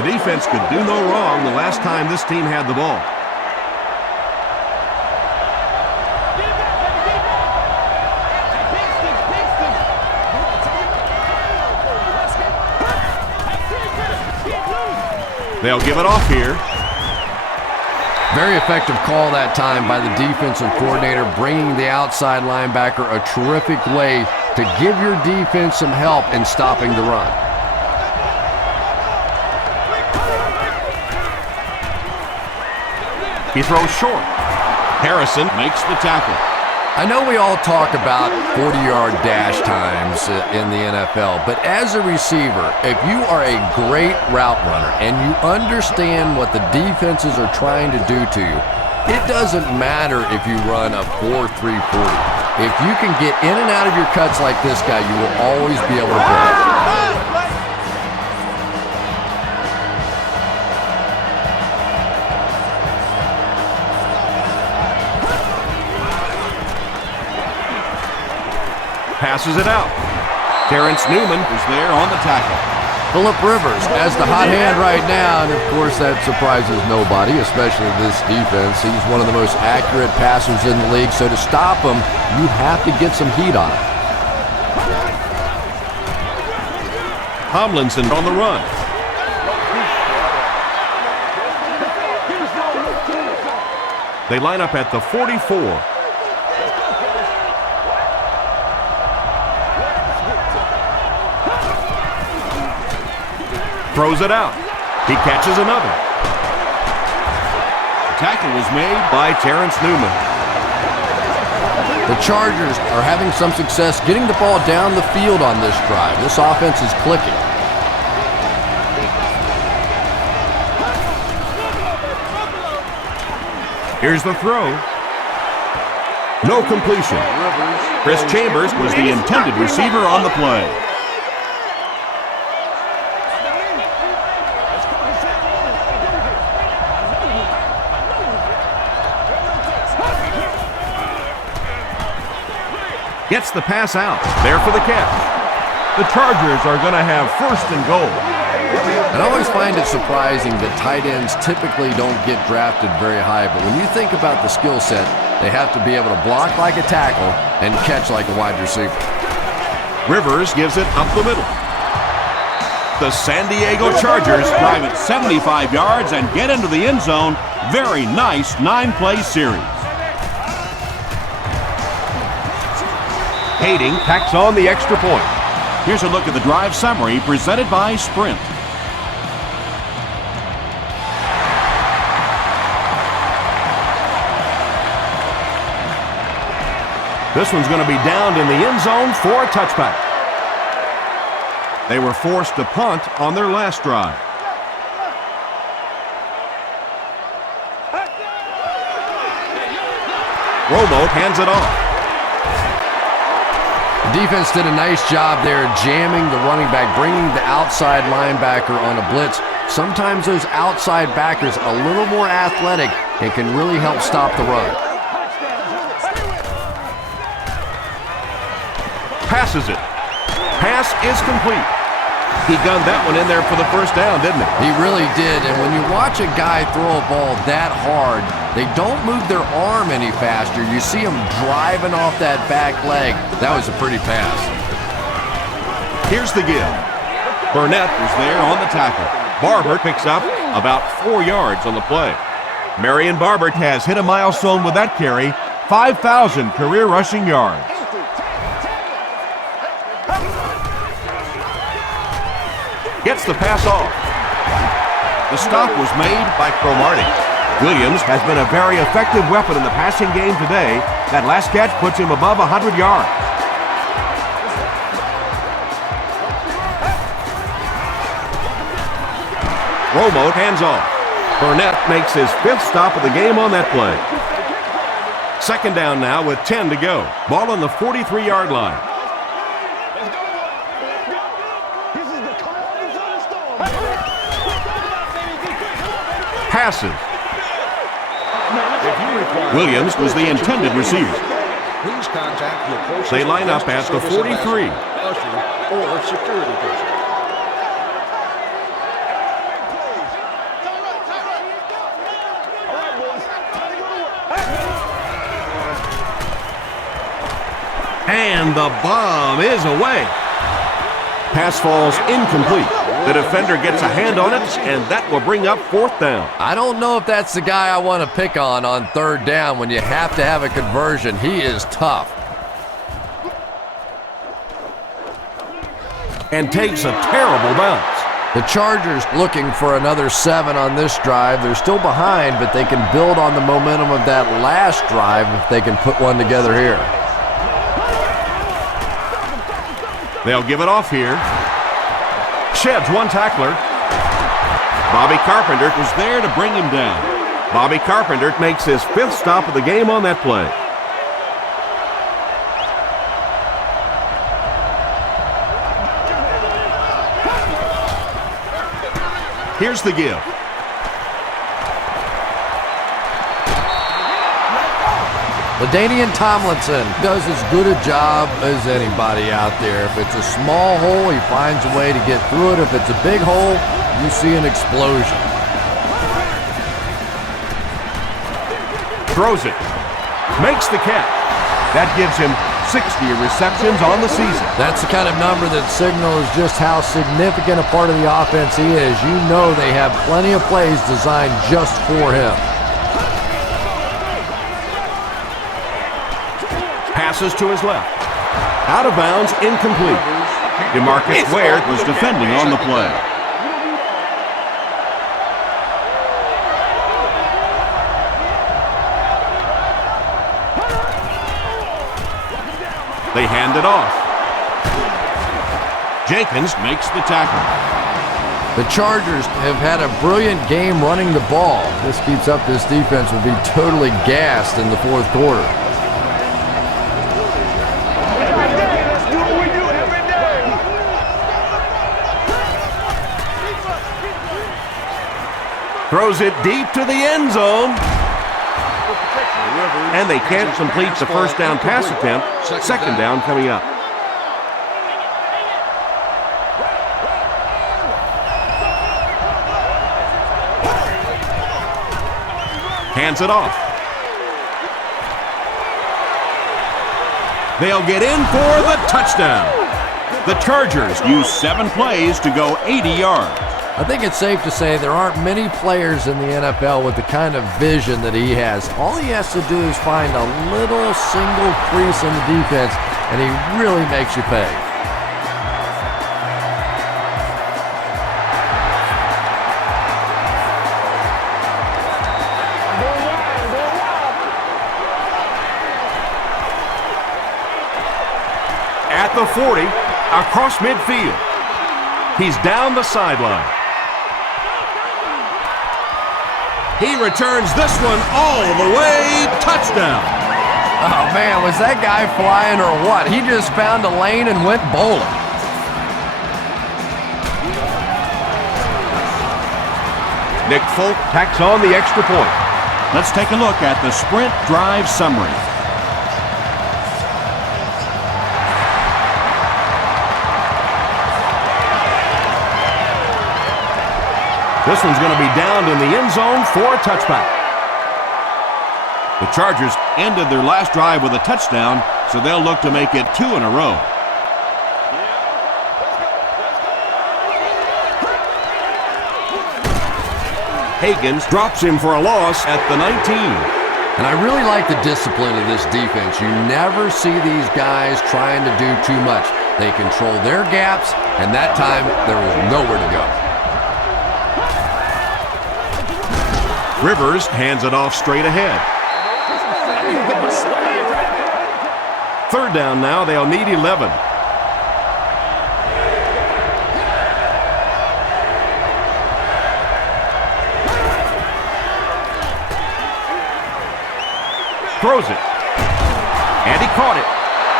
The defense could do no wrong the last time this team had the ball. They'll give it off here. Very effective call that time by the defensive coordinator, bringing the outside linebacker a terrific way to give your defense some help in stopping the run. He throws short. Harrison makes the tackle. I know we all talk about 40-yard dash times in the NFL, but as a receiver, if you are a great route runner and you understand what the defenses are trying to do to you, it doesn't matter if you run a 4.3 40. If you can get in and out of your cuts like this guy, you will always be able to play. Passes it out. Terrence Newman is there on the tackle. Phillip Rivers has the hot hand right now, and of course that surprises nobody, especially this defense. He's one of the most accurate passers in the league, so to stop him, you have to get some heat on him. Tomlinson on the run. They line up at the 44. Throws it out. He catches another. The tackle was made by Terrence Newman. The Chargers are having some success getting the ball down the field on this drive. This offense is clicking. Here's the throw. No completion. Chris Chambers was the intended receiver on the play. Gets the pass out. There for the catch. The Chargers are going to have 1st and goal. And I always find it surprising that tight ends typically don't get drafted very high, but when you think about the skill set, they have to be able to block like a tackle and catch like a wide receiver. Rivers gives it up the middle. The San Diego Chargers drive it 75 yards and get into the end zone. Very nice 9-play series. Hayden tacks on the extra point. Here's a look at the drive summary presented by Sprint. This one's going to be downed in the end zone for a touchback. They were forced to punt on their last drive. Romo hands it off. The defense did a nice job there jamming the running back, bringing the outside linebacker on a blitz. Sometimes those outside backers a little more athletic and can really help stop the run. Passes it. Pass is complete. He gunned that one in there for the first down, didn't he? He really did, and when you watch a guy throw a ball that hard, they don't move their arm any faster. You see him driving off that back leg. That was a pretty pass. Here's the give. Burnett was there on the tackle. Barber picks up about 4 yards on the play. Marion Barber has hit a milestone with that carry, 5,000 career rushing yards. Gets the pass off. The stop was made by Cromartie. Williams has been a very effective weapon in the passing game today. That last catch puts him above 100 yards. Romo hands off. Burnett makes his 5th stop of the game on that play. Second down now with 10 to go. Ball on the 43-yard line. Passes. Williams was the intended receiver. Please contact your closest They line up at the 43. usher or security person. And the bomb is away. Pass falls incomplete. The defender gets a hand on it, and that will bring up 4th down. I don't know if that's the guy I want to pick on 3rd down when you have to have a conversion. He is tough. And takes a terrible bounce. The Chargers looking for another 7 on this drive. They're still behind, but they can build on the momentum of that last drive if they can put one together here. They'll give it off here. Sheds one tackler. Bobby Carpenter was there to bring him down. Bobby Carpenter makes his 5th stop of the game on that play. Here's the give. LaDainian Tomlinson does as good a job as anybody out there. If it's a small hole, he finds a way to get through it. If it's a big hole, you see an explosion. Throws it. Makes the catch. That gives him 60 receptions on the season. That's the kind of number that signals just how significant a part of the offense he is. You know they have plenty of plays designed just for him. Passes to his left. Out of bounds, incomplete. DeMarcus Ware was defending on the play. They hand it off. Jenkins makes the tackle. The Chargers have had a brilliant game running the ball. This keeps up, this defense will be totally gassed in the 4th quarter. Throws it deep to the end zone. And they can't complete the first down pass attempt. Second down coming up. Hands it off. They'll get in for the touchdown. The Chargers use 7 plays to go 80 yards. I think it's safe to say there aren't many players in the NFL with the kind of vision that he has. All he has to do is find a little single crease in the defense, and he really makes you pay. At the 40, across midfield. He's down the sideline. He returns this one all the way. Touchdown. Oh, man, was that guy flying or what? He just found a lane and went bowling. Nick Folk tacks on the extra point. Let's take a look at the sprint drive summary. This one's going to be down in the end zone for a touchback. The Chargers ended their last drive with a touchdown, so they'll look to make it 2 in a row. Higgins drops him for a loss at the 19. And I really like the discipline of this defense. You never see these guys trying to do too much. They control their gaps, and that time there was nowhere to go. Rivers hands it off straight ahead. 3rd down now, they'll need 11. Throws it. And he caught it.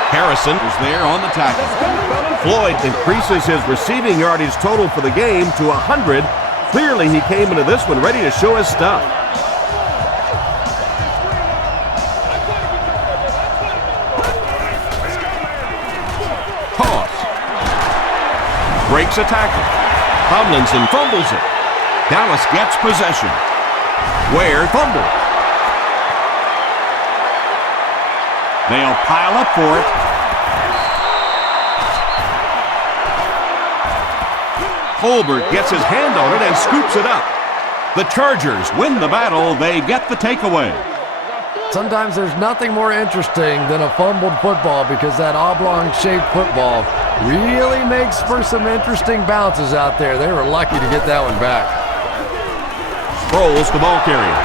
Harrison is there on the tackle. Floyd increases his receiving yardage total for the game to 100. Clearly, he came into this one ready to show his stuff. Toss. Breaks a tackle. Tomlinson fumbles it. Dallas gets possession. Ware fumbles. They'll pile up for it. Holbert gets his hand on it and scoops it up. The Chargers win the battle. They get the takeaway. Sometimes there's nothing more interesting than a fumbled football because that oblong-shaped football really makes for some interesting bounces out there. They were lucky to get that one back. Sproles, the ball carrier.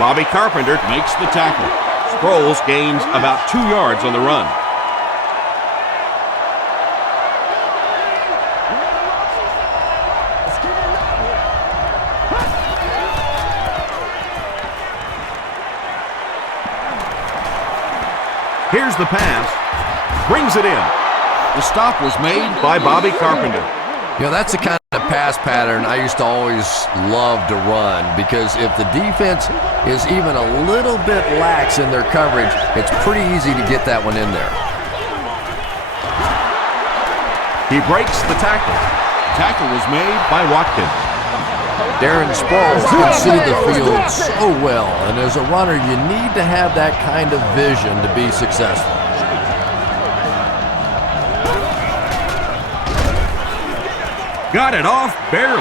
Bobby Carpenter makes the tackle. Sproles gains about 2 yards on the run. Here's the pass. Brings it in. The stop was made by Bobby Carpenter. You know, that's the kind of pass pattern I used to always love to run because if the defense is even a little bit lax in their coverage, it's pretty easy to get that one in there. He breaks the tackle. Tackle was made by Watkins. Darren Sproles can see the field so well, and as a runner, you need to have that kind of vision to be successful. Got it off barely.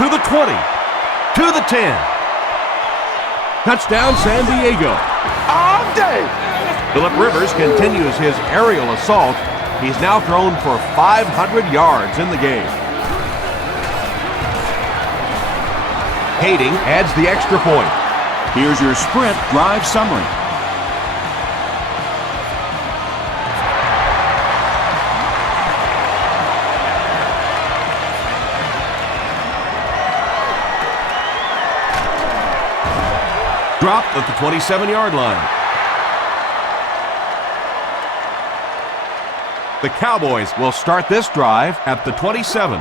To the 20. To the 10. Touchdown, San Diego. All day. Phillip Rivers continues his aerial assault. He's now thrown for 500 yards in the game. Hayden adds the extra point. Here's your sprint drive summary. Dropped at the 27-yard line. The Cowboys will start this drive at the 27.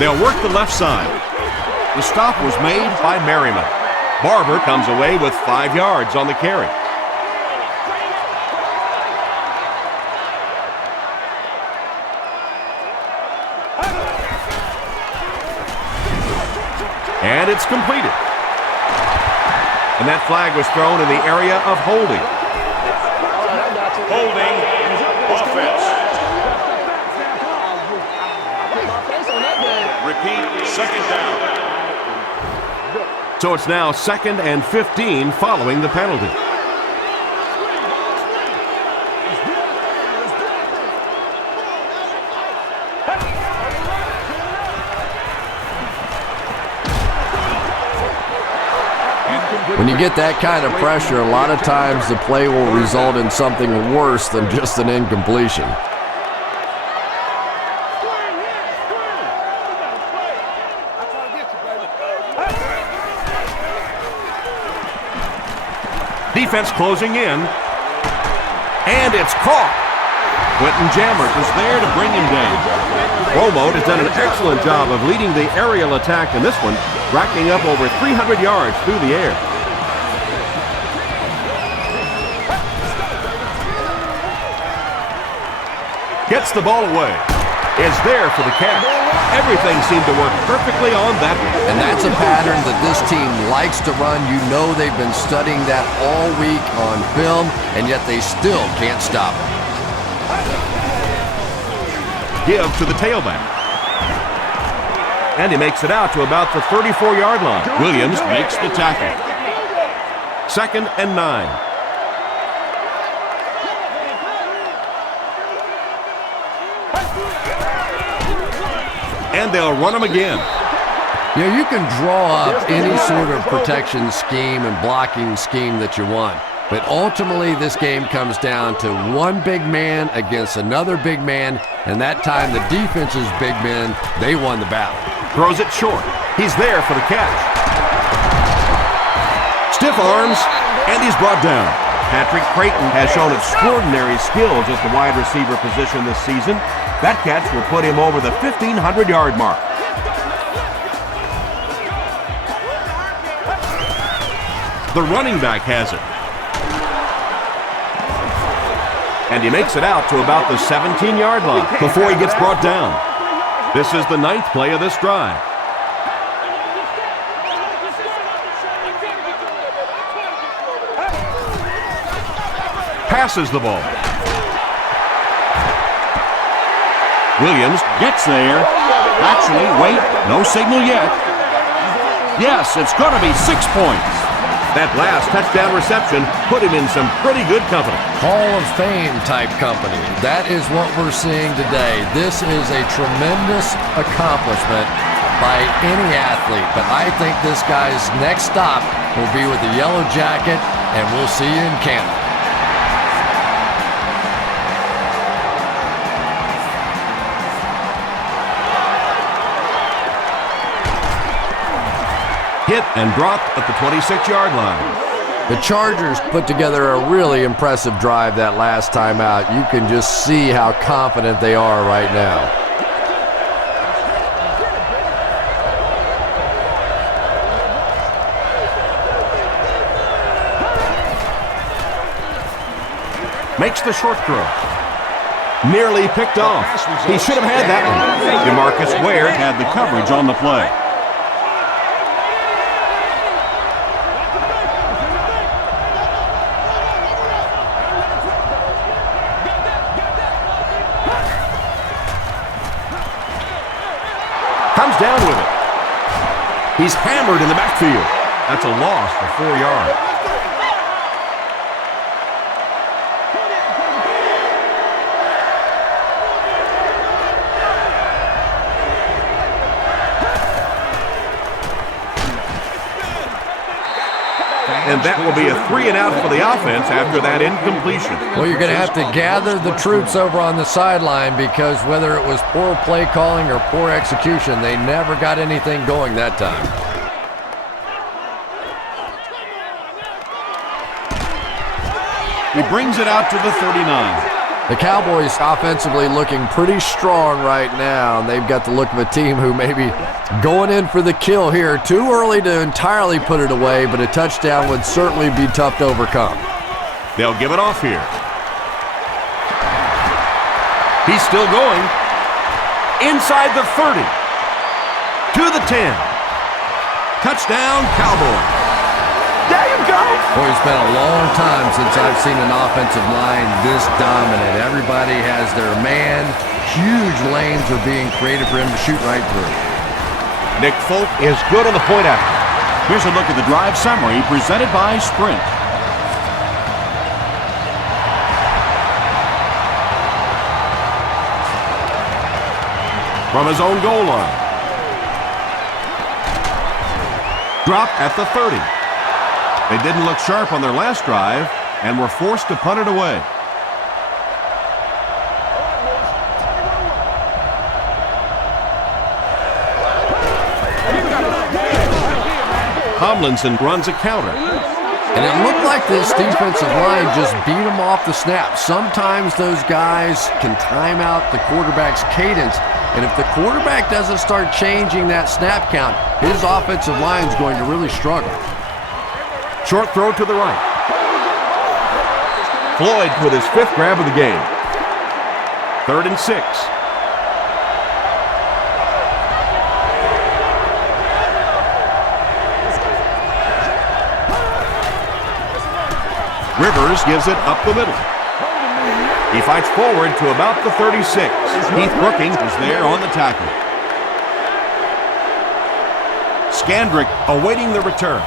They'll work the left side. The stop was made by Merriman. Barber comes away with 5 yards on the carry. And it's completed. And that flag was thrown in the area of holding. Holding offense. Repeat, second down. So it's now 2nd and 15 following the penalty. When you get that kind of pressure, a lot of times the play will result in something worse than just an incompletion. Defense closing in. And it's caught. Quentin Jammert is there to bring him down. Romo has done an excellent job of leading the aerial attack in this one, racking up over 300 yards through the air. Gets the ball away. Is there for the catch. Everything seemed to work perfectly on that one. And that's a pattern that this team likes to run. You know they've been studying that all week on film, and yet they still can't stop it. Give to the tailback. And he makes it out to about the 34-yard line. Williams makes the tackle. 2nd and 9. And they'll run him again. You know, you can draw up any sort of protection scheme and blocking scheme that you want, but ultimately this game comes down to one big man against another big man, and that time the defense's big men, they won the battle. Throws it short. He's there for the catch. Stiff arms, and he's brought down. Patrick Creighton has shown extraordinary skills at the wide receiver position this season. That catch will put him over the 1,500-yard mark. The running back has it. And he makes it out to about the 17-yard line before he gets brought down. This is the 9th play of this drive. Passes the ball. Williams gets there. Actually, wait, no signal yet. Yes, it's going to be 6 points. That last touchdown reception put him in some pretty good company. Hall of Fame type company. That is what we're seeing today. This is a tremendous accomplishment by any athlete, but I think this guy's next stop will be with the yellow jacket, and we'll see you in Canada. Hit and dropped at the 26-yard line. The Chargers put together a really impressive drive that last time out. You can just see how confident they are right now. Makes the short throw. Nearly picked off. He should have had that one. DeMarcus Ware had the coverage on the play. Comes down with it. He's hammered in the backfield. That's a loss for 4 yards. And that will be a 3 and out for the offense after that incompletion. Well, you're going to have to gather the troops over on the sideline because whether it was poor play calling or poor execution, they never got anything going that time. He brings it out to the 39. The Cowboys offensively looking pretty strong right now, and they've got the look of a team who may be going in for the kill here. Too early to entirely put it away, but a touchdown would certainly be tough to overcome. They'll give it off here. He's still going. Inside the 30. To the 10. Touchdown, Cowboys. There you go. Boy, it's been a long time since I've seen an offensive line this dominant. Everybody has their man. Huge lanes are being created for him to shoot right through. Nick Folk is good on the point after. Here's a look at the drive summary presented by Sprint. From his own goal line. Drop at the 30. They didn't look sharp on their last drive and were forced to punt it away. Tomlinson runs a counter. And it looked like this defensive line just beat them off the snap. Sometimes those guys can time out the quarterback's cadence, and if the quarterback doesn't start changing that snap count, his offensive line is going to really struggle. Short throw to the right. Floyd with his 5th grab of the game. 3rd and 6. Rivers gives it up the middle. He fights forward to about the 36. Heath Brookings is there on the tackle. Scandrick awaiting the return.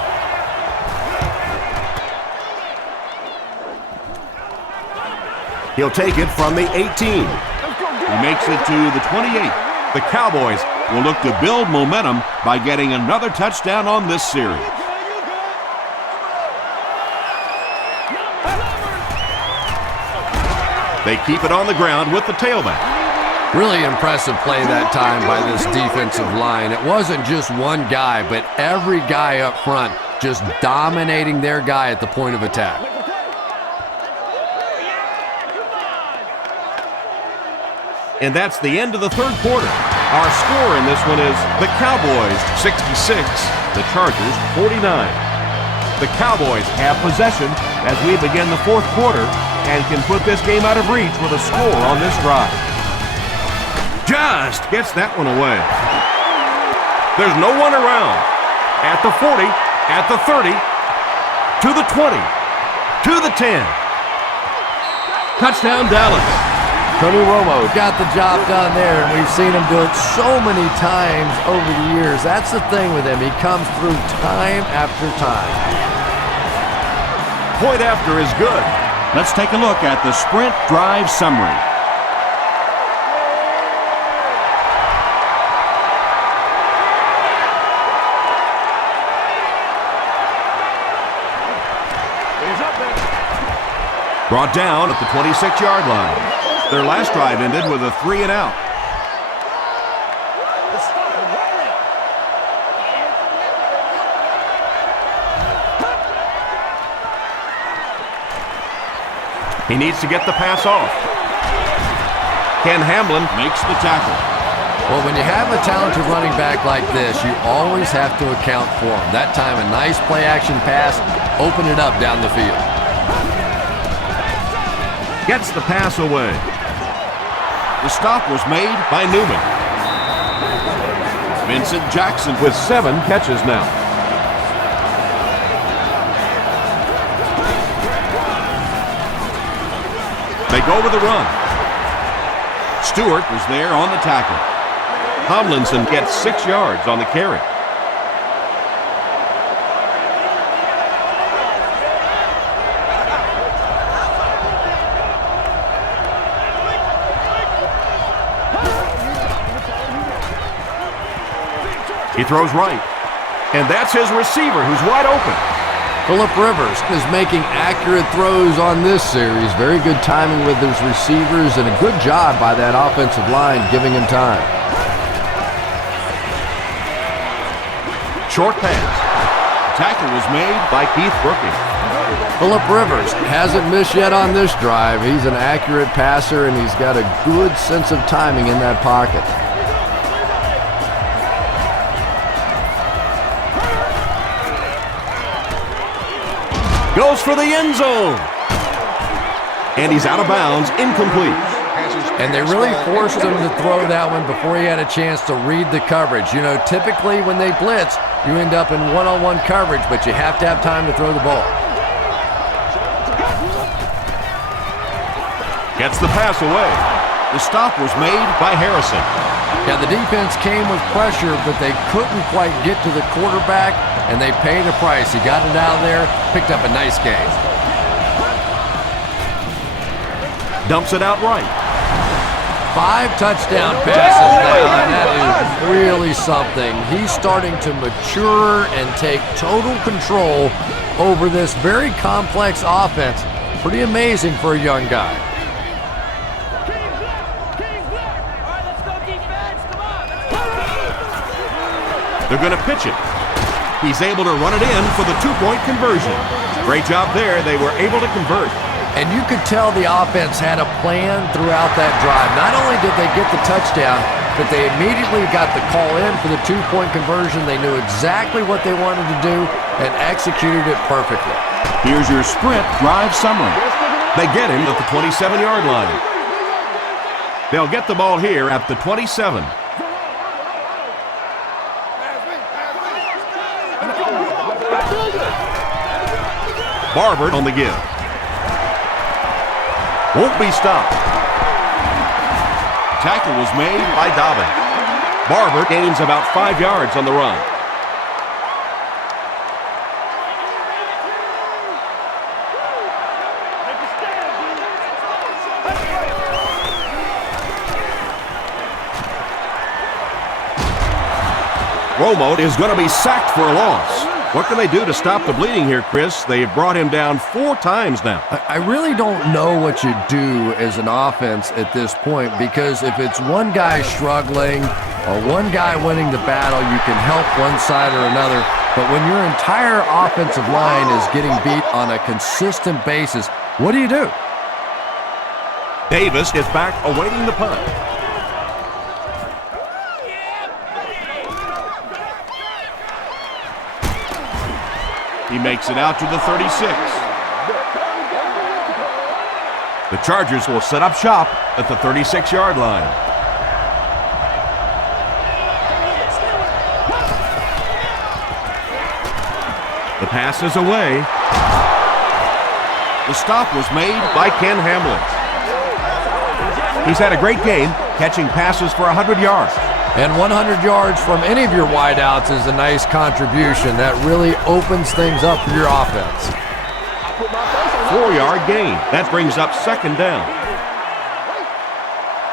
He'll take it from the 18. He makes it to the 28. The Cowboys will look to build momentum by getting another touchdown on this series. They keep it on the ground with the tailback. Really impressive play that time by this defensive line. It wasn't just one guy, but every guy up front just dominating their guy at the point of attack. And that's the end of the 3rd quarter. Our score in this one is the Cowboys 66, the Chargers 49. The Cowboys have possession as we begin the 4th quarter and can put this game out of reach with a score on this drive. Just gets that one away. There's no one around. At the 40, at the 30, to the 20, to the 10. Touchdown, Dallas. Tony Romo got the job done there, and we've seen him do it so many times over the years. That's the thing with him. He comes through time after time. Point after is good. Let's take a look at the Sprint drive summary. Brought down at the 26-yard line. Their last drive ended with a 3-and-out. He needs to get the pass off. Ken Hamlin makes the tackle. Well, when you have a talented running back like this, you always have to account for him. That time, a nice play-action pass, open it up down the field. Gets the pass away. The stop was made by Newman. Vincent Jackson with 7 catches now. They go with the run. Stewart was there on the tackle. Tomlinson gets 6 yards on the carry. He throws right. And that's his receiver who's wide open. Phillip Rivers is making accurate throws on this series. Very good timing with his receivers and a good job by that offensive line giving him time. Short pass. Tackle was made by Keith Brookings. Phillip Rivers hasn't missed yet on this drive. He's an accurate passer and he's got a good sense of timing in that pocket. Goes for the end zone. And he's out of bounds, incomplete. Has his And they really forced him to throw that one before he had a chance to read the coverage. You know, typically when they blitz, you end up in one-on-one coverage, but you have to have time to throw the ball. Gets the pass away. The stop was made by Harrison. Yeah, the defense came with pressure, but they couldn't quite get to the quarterback, and they paid a price. He got it out of there, picked up a nice game. Dumps it out right. 5 touchdown passes now, and that is really something. He's starting to mature and take total control over this very complex offense. Pretty amazing for a young guy. They're going to pitch it. He's able to run it in for the 2-point conversion. Great job there. They were able to convert. And you could tell the offense had a plan throughout that drive. Not only did they get the touchdown, but they immediately got the call in for the 2-point conversion. They knew exactly what they wanted to do and executed it perfectly. Here's your sprint drive summary. They get him at the 27-yard line. They'll get the ball here at the 27. Barber on the give. Won't be stopped. Tackle was made by Dobbin. Barber gains about 5 yards on the run. Romo is going to be sacked for a loss. What can they do to stop the bleeding here, Chris? They've brought him down 4 times now. I really don't know what you do as an offense at this point, because if it's one guy struggling or one guy winning the battle, you can help one side or another. But when your entire offensive line is getting beat on a consistent basis, what do you do? Davis is back awaiting the punt. He makes it out to the 36. The Chargers will set up shop at the 36-yard line. The pass is away. The stop was made by Ken Hamlin. He's had a great game, catching passes for 100 yards. And 100 yards from any of your wideouts is a nice contribution. That really opens things up for your offense. 4-yard gain. That brings up 2nd down.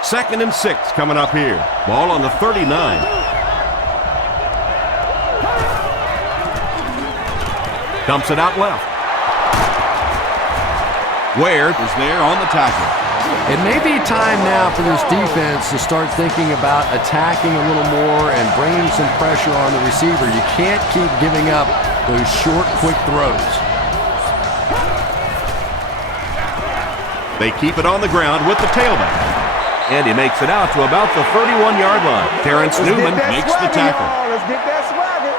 2nd and 6 coming up here. Ball on the 39. Dumps it out left. Ware is there on the tackle. It may be time now for this defense to start thinking about attacking a little more and bringing some pressure on the receiver. You can't keep giving up those short, quick throws. They keep it on the ground with the tailback. And he makes it out to about the 31-yard line. Terrence Newman makes the tackle. Let's get that swagger.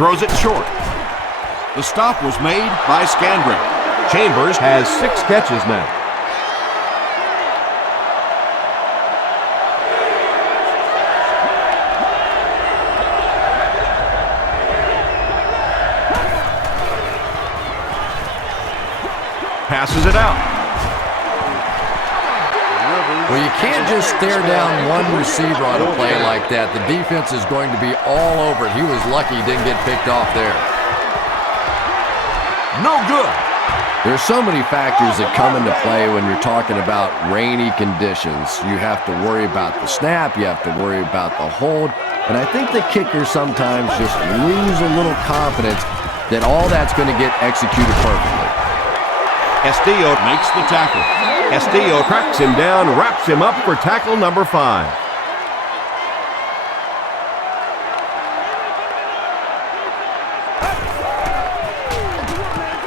Throws it short. The stop was made by Scandrick. Chambers has 6 catches now. Passes it out. Well, you can't just stare down one receiver on a play like that. The defense is going to be all over it. He was lucky he didn't get picked off there. No good. There's so many factors that come into play when you're talking about rainy conditions. You have to worry about the snap. You have to worry about the hold. And I think the kickers sometimes just lose a little confidence that all that's going to get executed perfectly. Castillo makes the tackle. Castillo cracks him down, wraps him up for tackle number 5.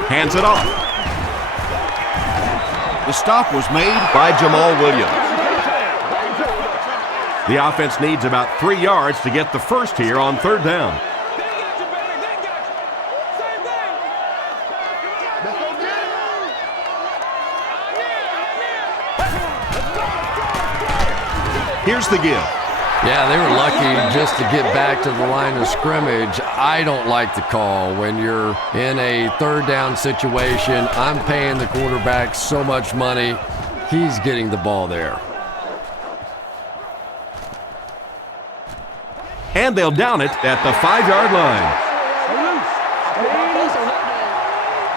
Hands it off. The stop was made by Jamal Williams. The offense needs about 3 yards to get the first here on 3rd down. Here's the give. Yeah, they were lucky just to get back to the line of scrimmage. I don't like the call when you're in a third down situation. I'm paying the quarterback so much money. He's getting the ball there. And they'll down it at the 5-yard line.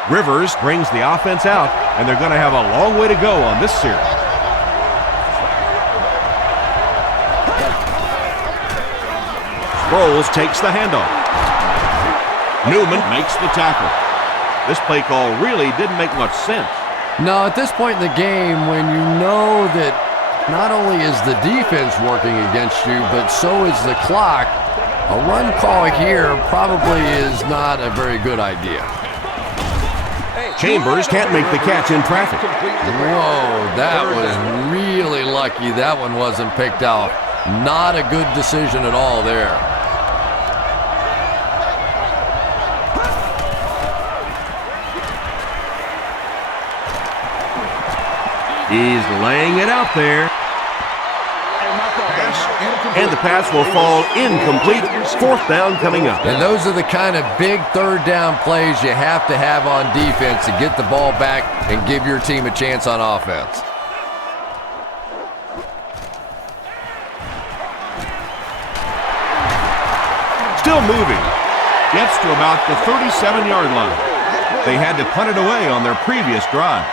Rivers brings the offense out, and they're going to have a long way to go on this series. Sproles takes the handoff. Newman makes the tackle. This play call really didn't make much sense. No, at this point in the game, when you know that not only is the defense working against you, but so is the clock, a run call here probably is not a very good idea. Chambers can't make the catch in traffic. Whoa, that was really lucky that one wasn't picked out. Not a good decision at all there. He's laying it out there. And the pass will fall incomplete. 4th down coming up. And those are the kind of big third down plays you have to have on defense to get the ball back and give your team a chance on offense. Still moving. Gets to about the 37-yard line. They had to punt it away on their previous drive.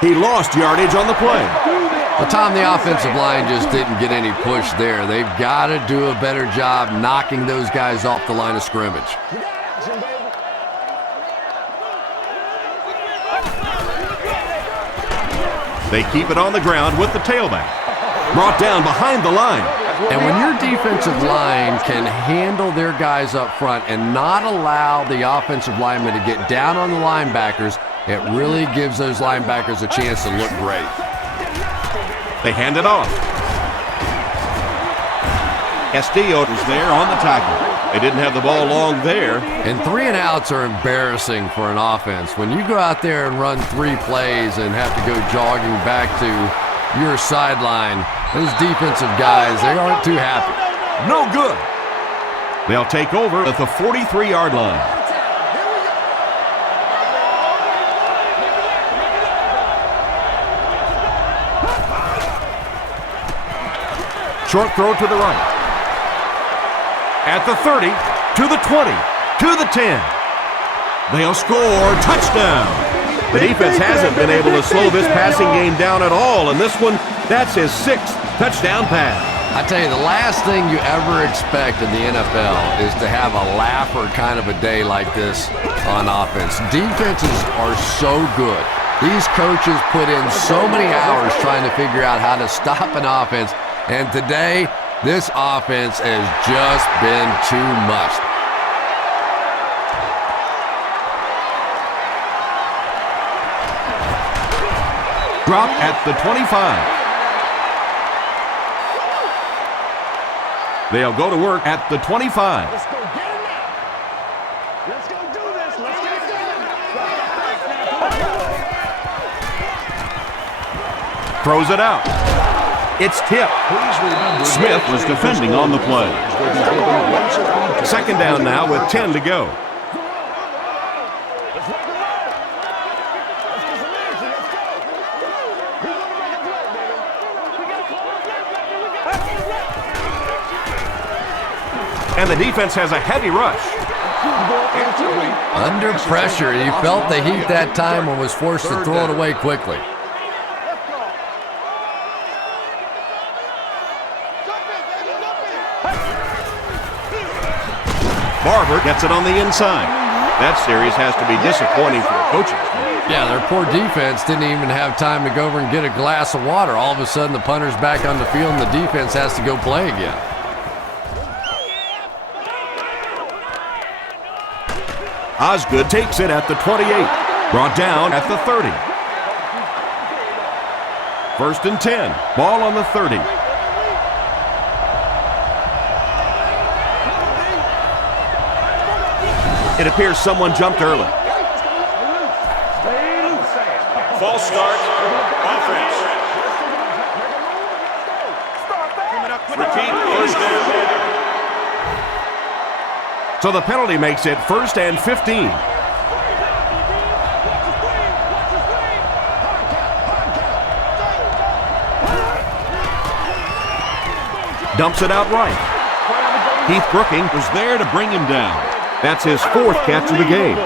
He lost yardage on the play. Well, Tom, the offensive line just didn't get any push there. They've got to do a better job knocking those guys off the line of scrimmage. They keep it on the ground with the tailback. Brought down behind the line. And when your defensive line can handle their guys up front and not allow the offensive linemen to get down on the linebackers, it really gives those linebackers a chance to look great. They hand it off. Castillo was there on the tackle. They didn't have the ball long there. And 3 and outs are embarrassing for an offense. When you go out there and run 3 plays and have to go jogging back to your sideline, those defensive guys, they aren't too happy. No good. They'll take over at the 43-yard line. Short throw to the right. At the 30, to the 20, to the 10. They'll score. Touchdown. The defense hasn't been able to slow this passing game down at all, and this one, that's his 6th touchdown pass. I tell you, the last thing you ever expect in the NFL is to have a laugher kind of a day like this on offense. Defenses are so good. These coaches put in so many hours trying to figure out how to stop an offense. And today, this offense has just been too much. Drop at the 25. They'll go to work at the 25. Let's go get it now. Let's go do this. Let's get it done. Throws it out. It's tipped. Smith was defending on the play. 2nd down now with 10 to go. And the defense has a heavy rush. Under pressure, he felt the heat that time and was forced to throw it away quickly. Barber gets it on the inside. That series has to be disappointing for the coaches. Yeah, their poor defense didn't even have time to go over and get a glass of water. All of a sudden, the punter's back on the field and the defense has to go play again. Osgood takes it at the 28. Brought down at the 30. 1st and 10. Ball on the 30. It appears someone jumped early. False start. Offense. Repeat first down. So the penalty makes it 1st and 15. Dumps it out right. Heath Brooking was there to bring him down. That's his 4th catch of the game.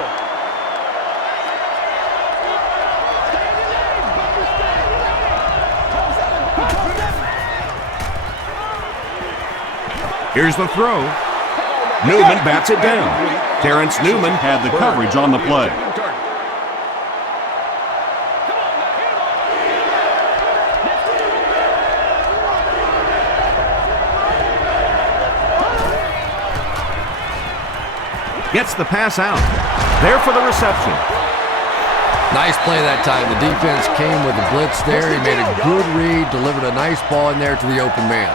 Here's the throw. Newman bats it down. Terrence Newman had the coverage on the play. Gets the pass out. There for the reception. Nice play that time. The defense came with a blitz there. He made a good read, delivered a nice ball in there to the open man.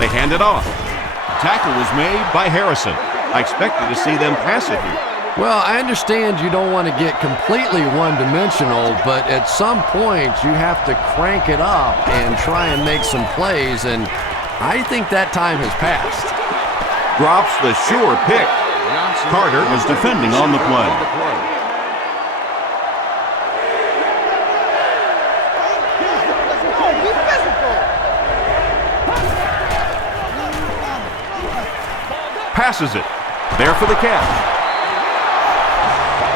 They hand it off. Tackle was made by Harrison. I expected to see them pass it here. Well, I understand you don't want to get completely one-dimensional, but at some point you have to crank it up and try and make some plays, and I think that time has passed. Drops the sure pick. Carter was defending on the play. Passes it. There for the catch.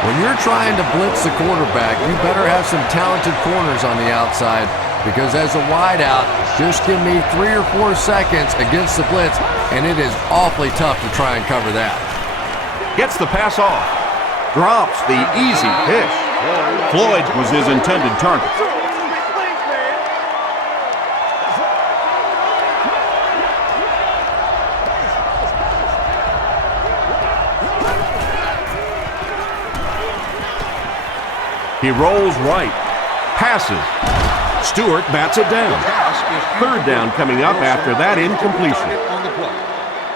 When you're trying to blitz the quarterback, you better have some talented corners on the outside, because as a wideout, just give me 3 or 4 seconds against the blitz, and it is awfully tough to try and cover that. Gets the pass off. Drops the easy pitch. Floyd was his intended target. He rolls right. Passes. Stewart bats it down. 3rd down coming up after that incompletion.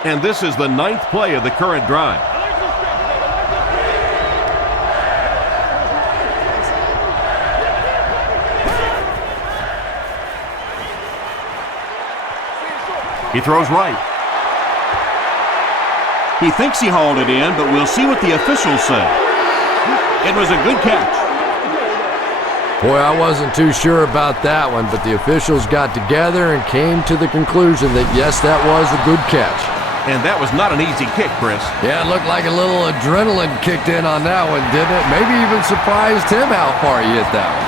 And this is the 9th play of the current drive. He throws right. He thinks he hauled it in, but we'll see what the officials say. It was a good catch. Boy, I wasn't too sure about that one, but the officials got together and came to the conclusion that, yes, that was a good catch. And that was not an easy kick, Chris. Yeah, it looked like a little adrenaline kicked in on that one, didn't it? Maybe even surprised him how far he hit that one.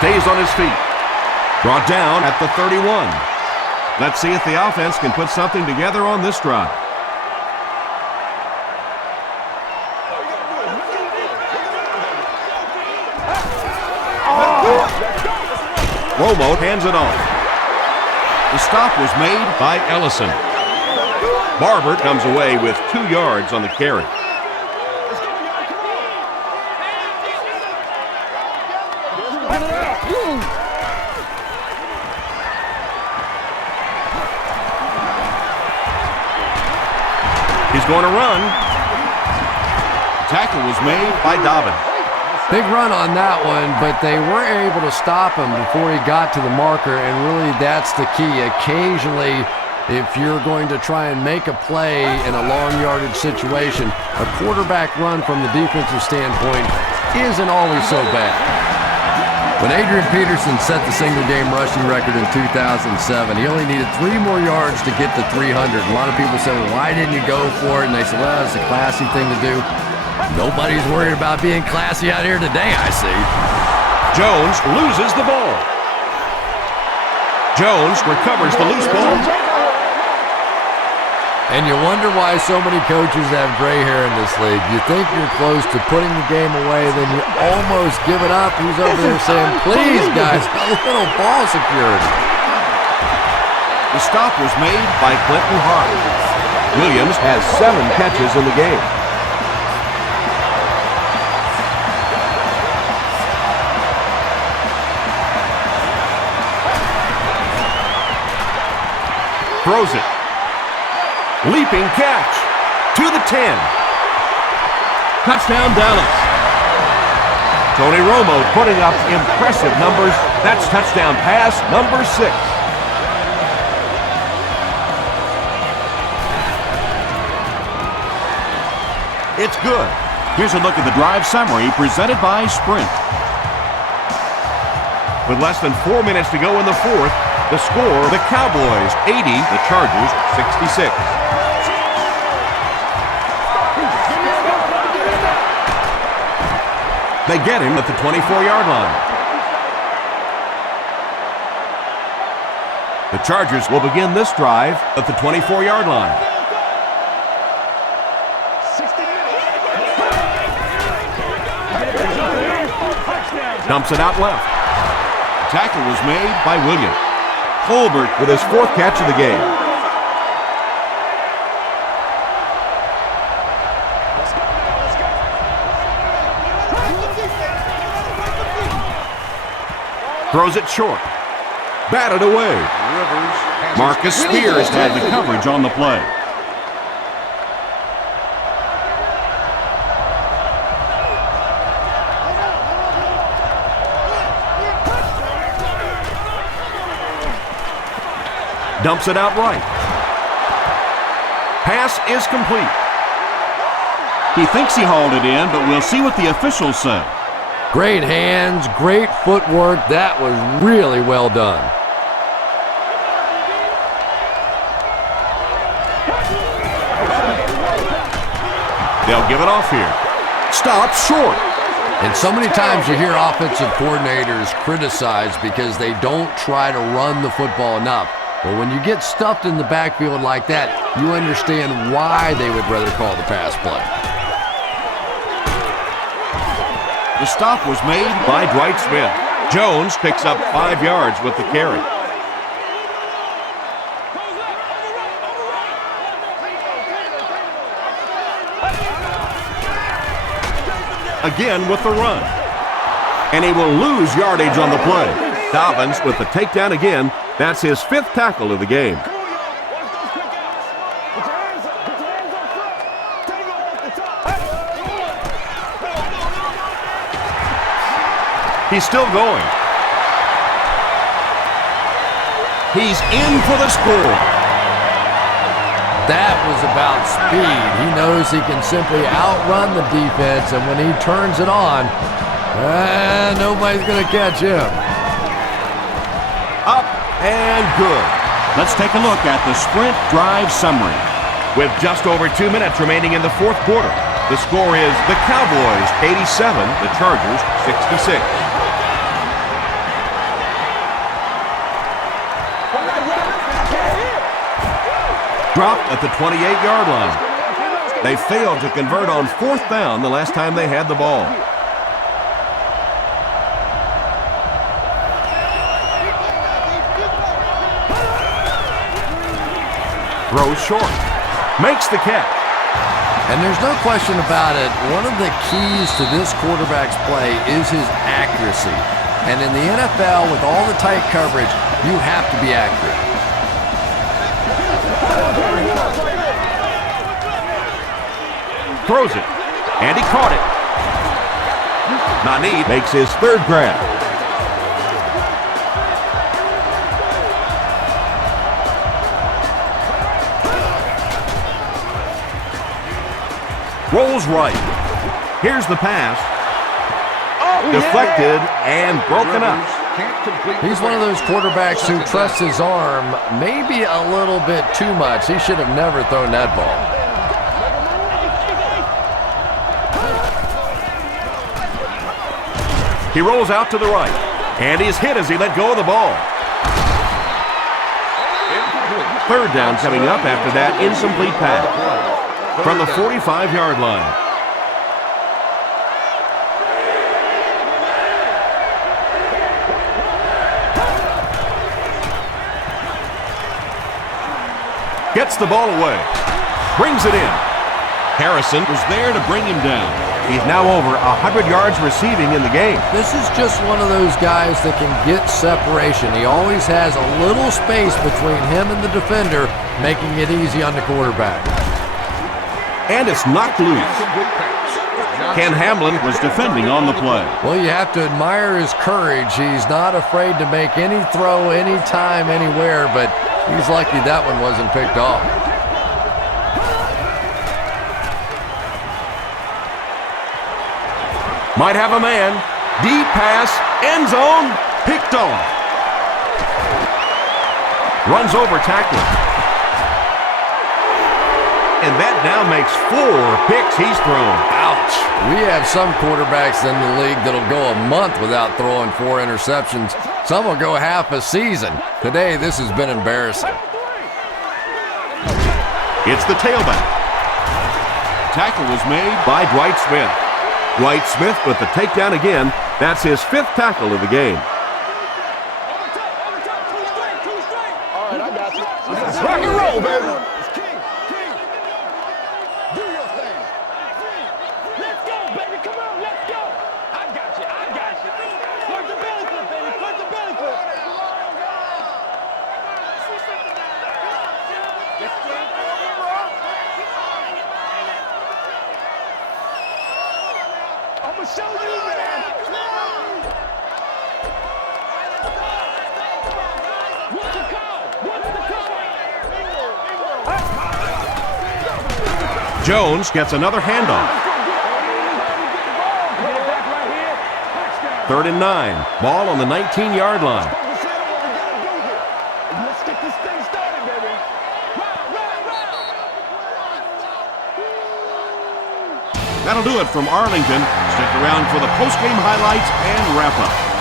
Stays on his feet. Brought down at the 31. Let's see if the offense can put something together on this drive. Romo hands it off. The stop was made by Ellison. Barber comes away with 2 yards on the carry. He's going to run. Tackle was made by Dobbins. Big run on that one, but they were able to stop him before he got to the marker, and really that's the key. Occasionally, if you're going to try and make a play in a long yardage situation, a quarterback run from the defensive standpoint isn't always so bad. When Adrian Peterson set the single-game rushing record in 2007, he only needed 3 more yards to get to 300. A lot of people said, well, why didn't you go for it? And they said, well, it's a classy thing to do. Nobody's worried about being classy out here today, I see. Jones loses the ball. Jones recovers the loose ball. And you wonder why so many coaches have gray hair in this league. You think you're close to putting the game away, then you almost give it up. He's over there saying, please, guys, a little ball security. The stop was made by Clinton Hart. Williams has 7 catches in the game. Throws it. Leaping catch. To the 10. Touchdown, Dallas. Tony Romo putting up impressive numbers. That's touchdown pass number 6. It's good. Here's a look at the drive summary presented by Sprint. With less than 4 minutes to go in the fourth, the score, the Cowboys 80, the Chargers 66. They get him at the 24-yard line. The Chargers will begin this drive at the 24-yard line. Dumps it out left. The tackle was made by Williams. Colbert with his 4th catch of the game. Throws it short. Batted away. Marcus Spears had the coverage on the play. Dumps it out right. Pass is complete. He thinks he hauled it in, but we'll see what the officials say. Great hands, great footwork. That was really well done. They'll give it off here. Stop short. And so many times you hear offensive coordinators criticized because they don't try to run the football enough. But when you get stuffed in the backfield like that, you understand why they would rather call the pass play. The stop was made by Dwight Smith. Jones picks up 5 yards with the carry. Again with the run. And he will lose yardage on the play. Dobbins with the takedown again. That's his 5th tackle of the game. He's still going. He's in for the score. That was about speed. He knows he can simply outrun the defense, and when he turns it on, nobody's going to catch him. Up and good. Let's take a look at the Sprint drive summary. With just over 2 minutes remaining in the fourth quarter, the score is the Cowboys 87, the Chargers 66. Dropped at the 28-yard line. They failed to convert on 4th down the last time they had the ball. Throws short. Makes the catch. And there's no question about it, one of the keys to this quarterback's play is his accuracy. And in the NFL, with all the tight coverage, you have to be accurate. Throws it. And he caught it. Nani makes his 3rd grab. Rolls right. Here's the pass. Deflected and broken up. He's one of those quarterbacks who trusts his arm maybe a little bit too much. He should have never thrown that ball. He rolls out to the right, and he's hit as he let go of the ball. 3rd down coming up after that incomplete pass from the 45-yard line. Gets the ball away. Brings it in. Harrison was there to bring him down. He's now over 100 yards receiving in the game. This is just one of those guys that can get separation. He always has a little space between him and the defender, making it easy on the quarterback. And it's knocked loose. Ken Hamlin was defending on the play. Well, you have to admire his courage. He's not afraid to make any throw, anytime, anywhere, but he's lucky that one wasn't picked off. Might have a man. Deep pass, end zone, picked off. Runs over tackler. And that now makes 4 picks he's thrown. Ouch. We have some quarterbacks in the league that'll go a month without throwing 4 interceptions. Some will go half a season. Today, this has been embarrassing. It's the tailback. Tackle was made by Dwight Smith. Dwight Smith with the takedown again. That's his 5th tackle of the game. All right, I got you. Rock and roll, baby. Do your thing. Let's go, baby. Come on, let's go. I got you. Put the belly flip, baby. Put the belly flip. I'm going to show you, man. What's the call? Jones gets another handoff. 3rd and 9. Ball on the 19-yard line. Let's get this thing started, baby. That'll do it from Arlington. Stick around for the post-game highlights and wrap-up.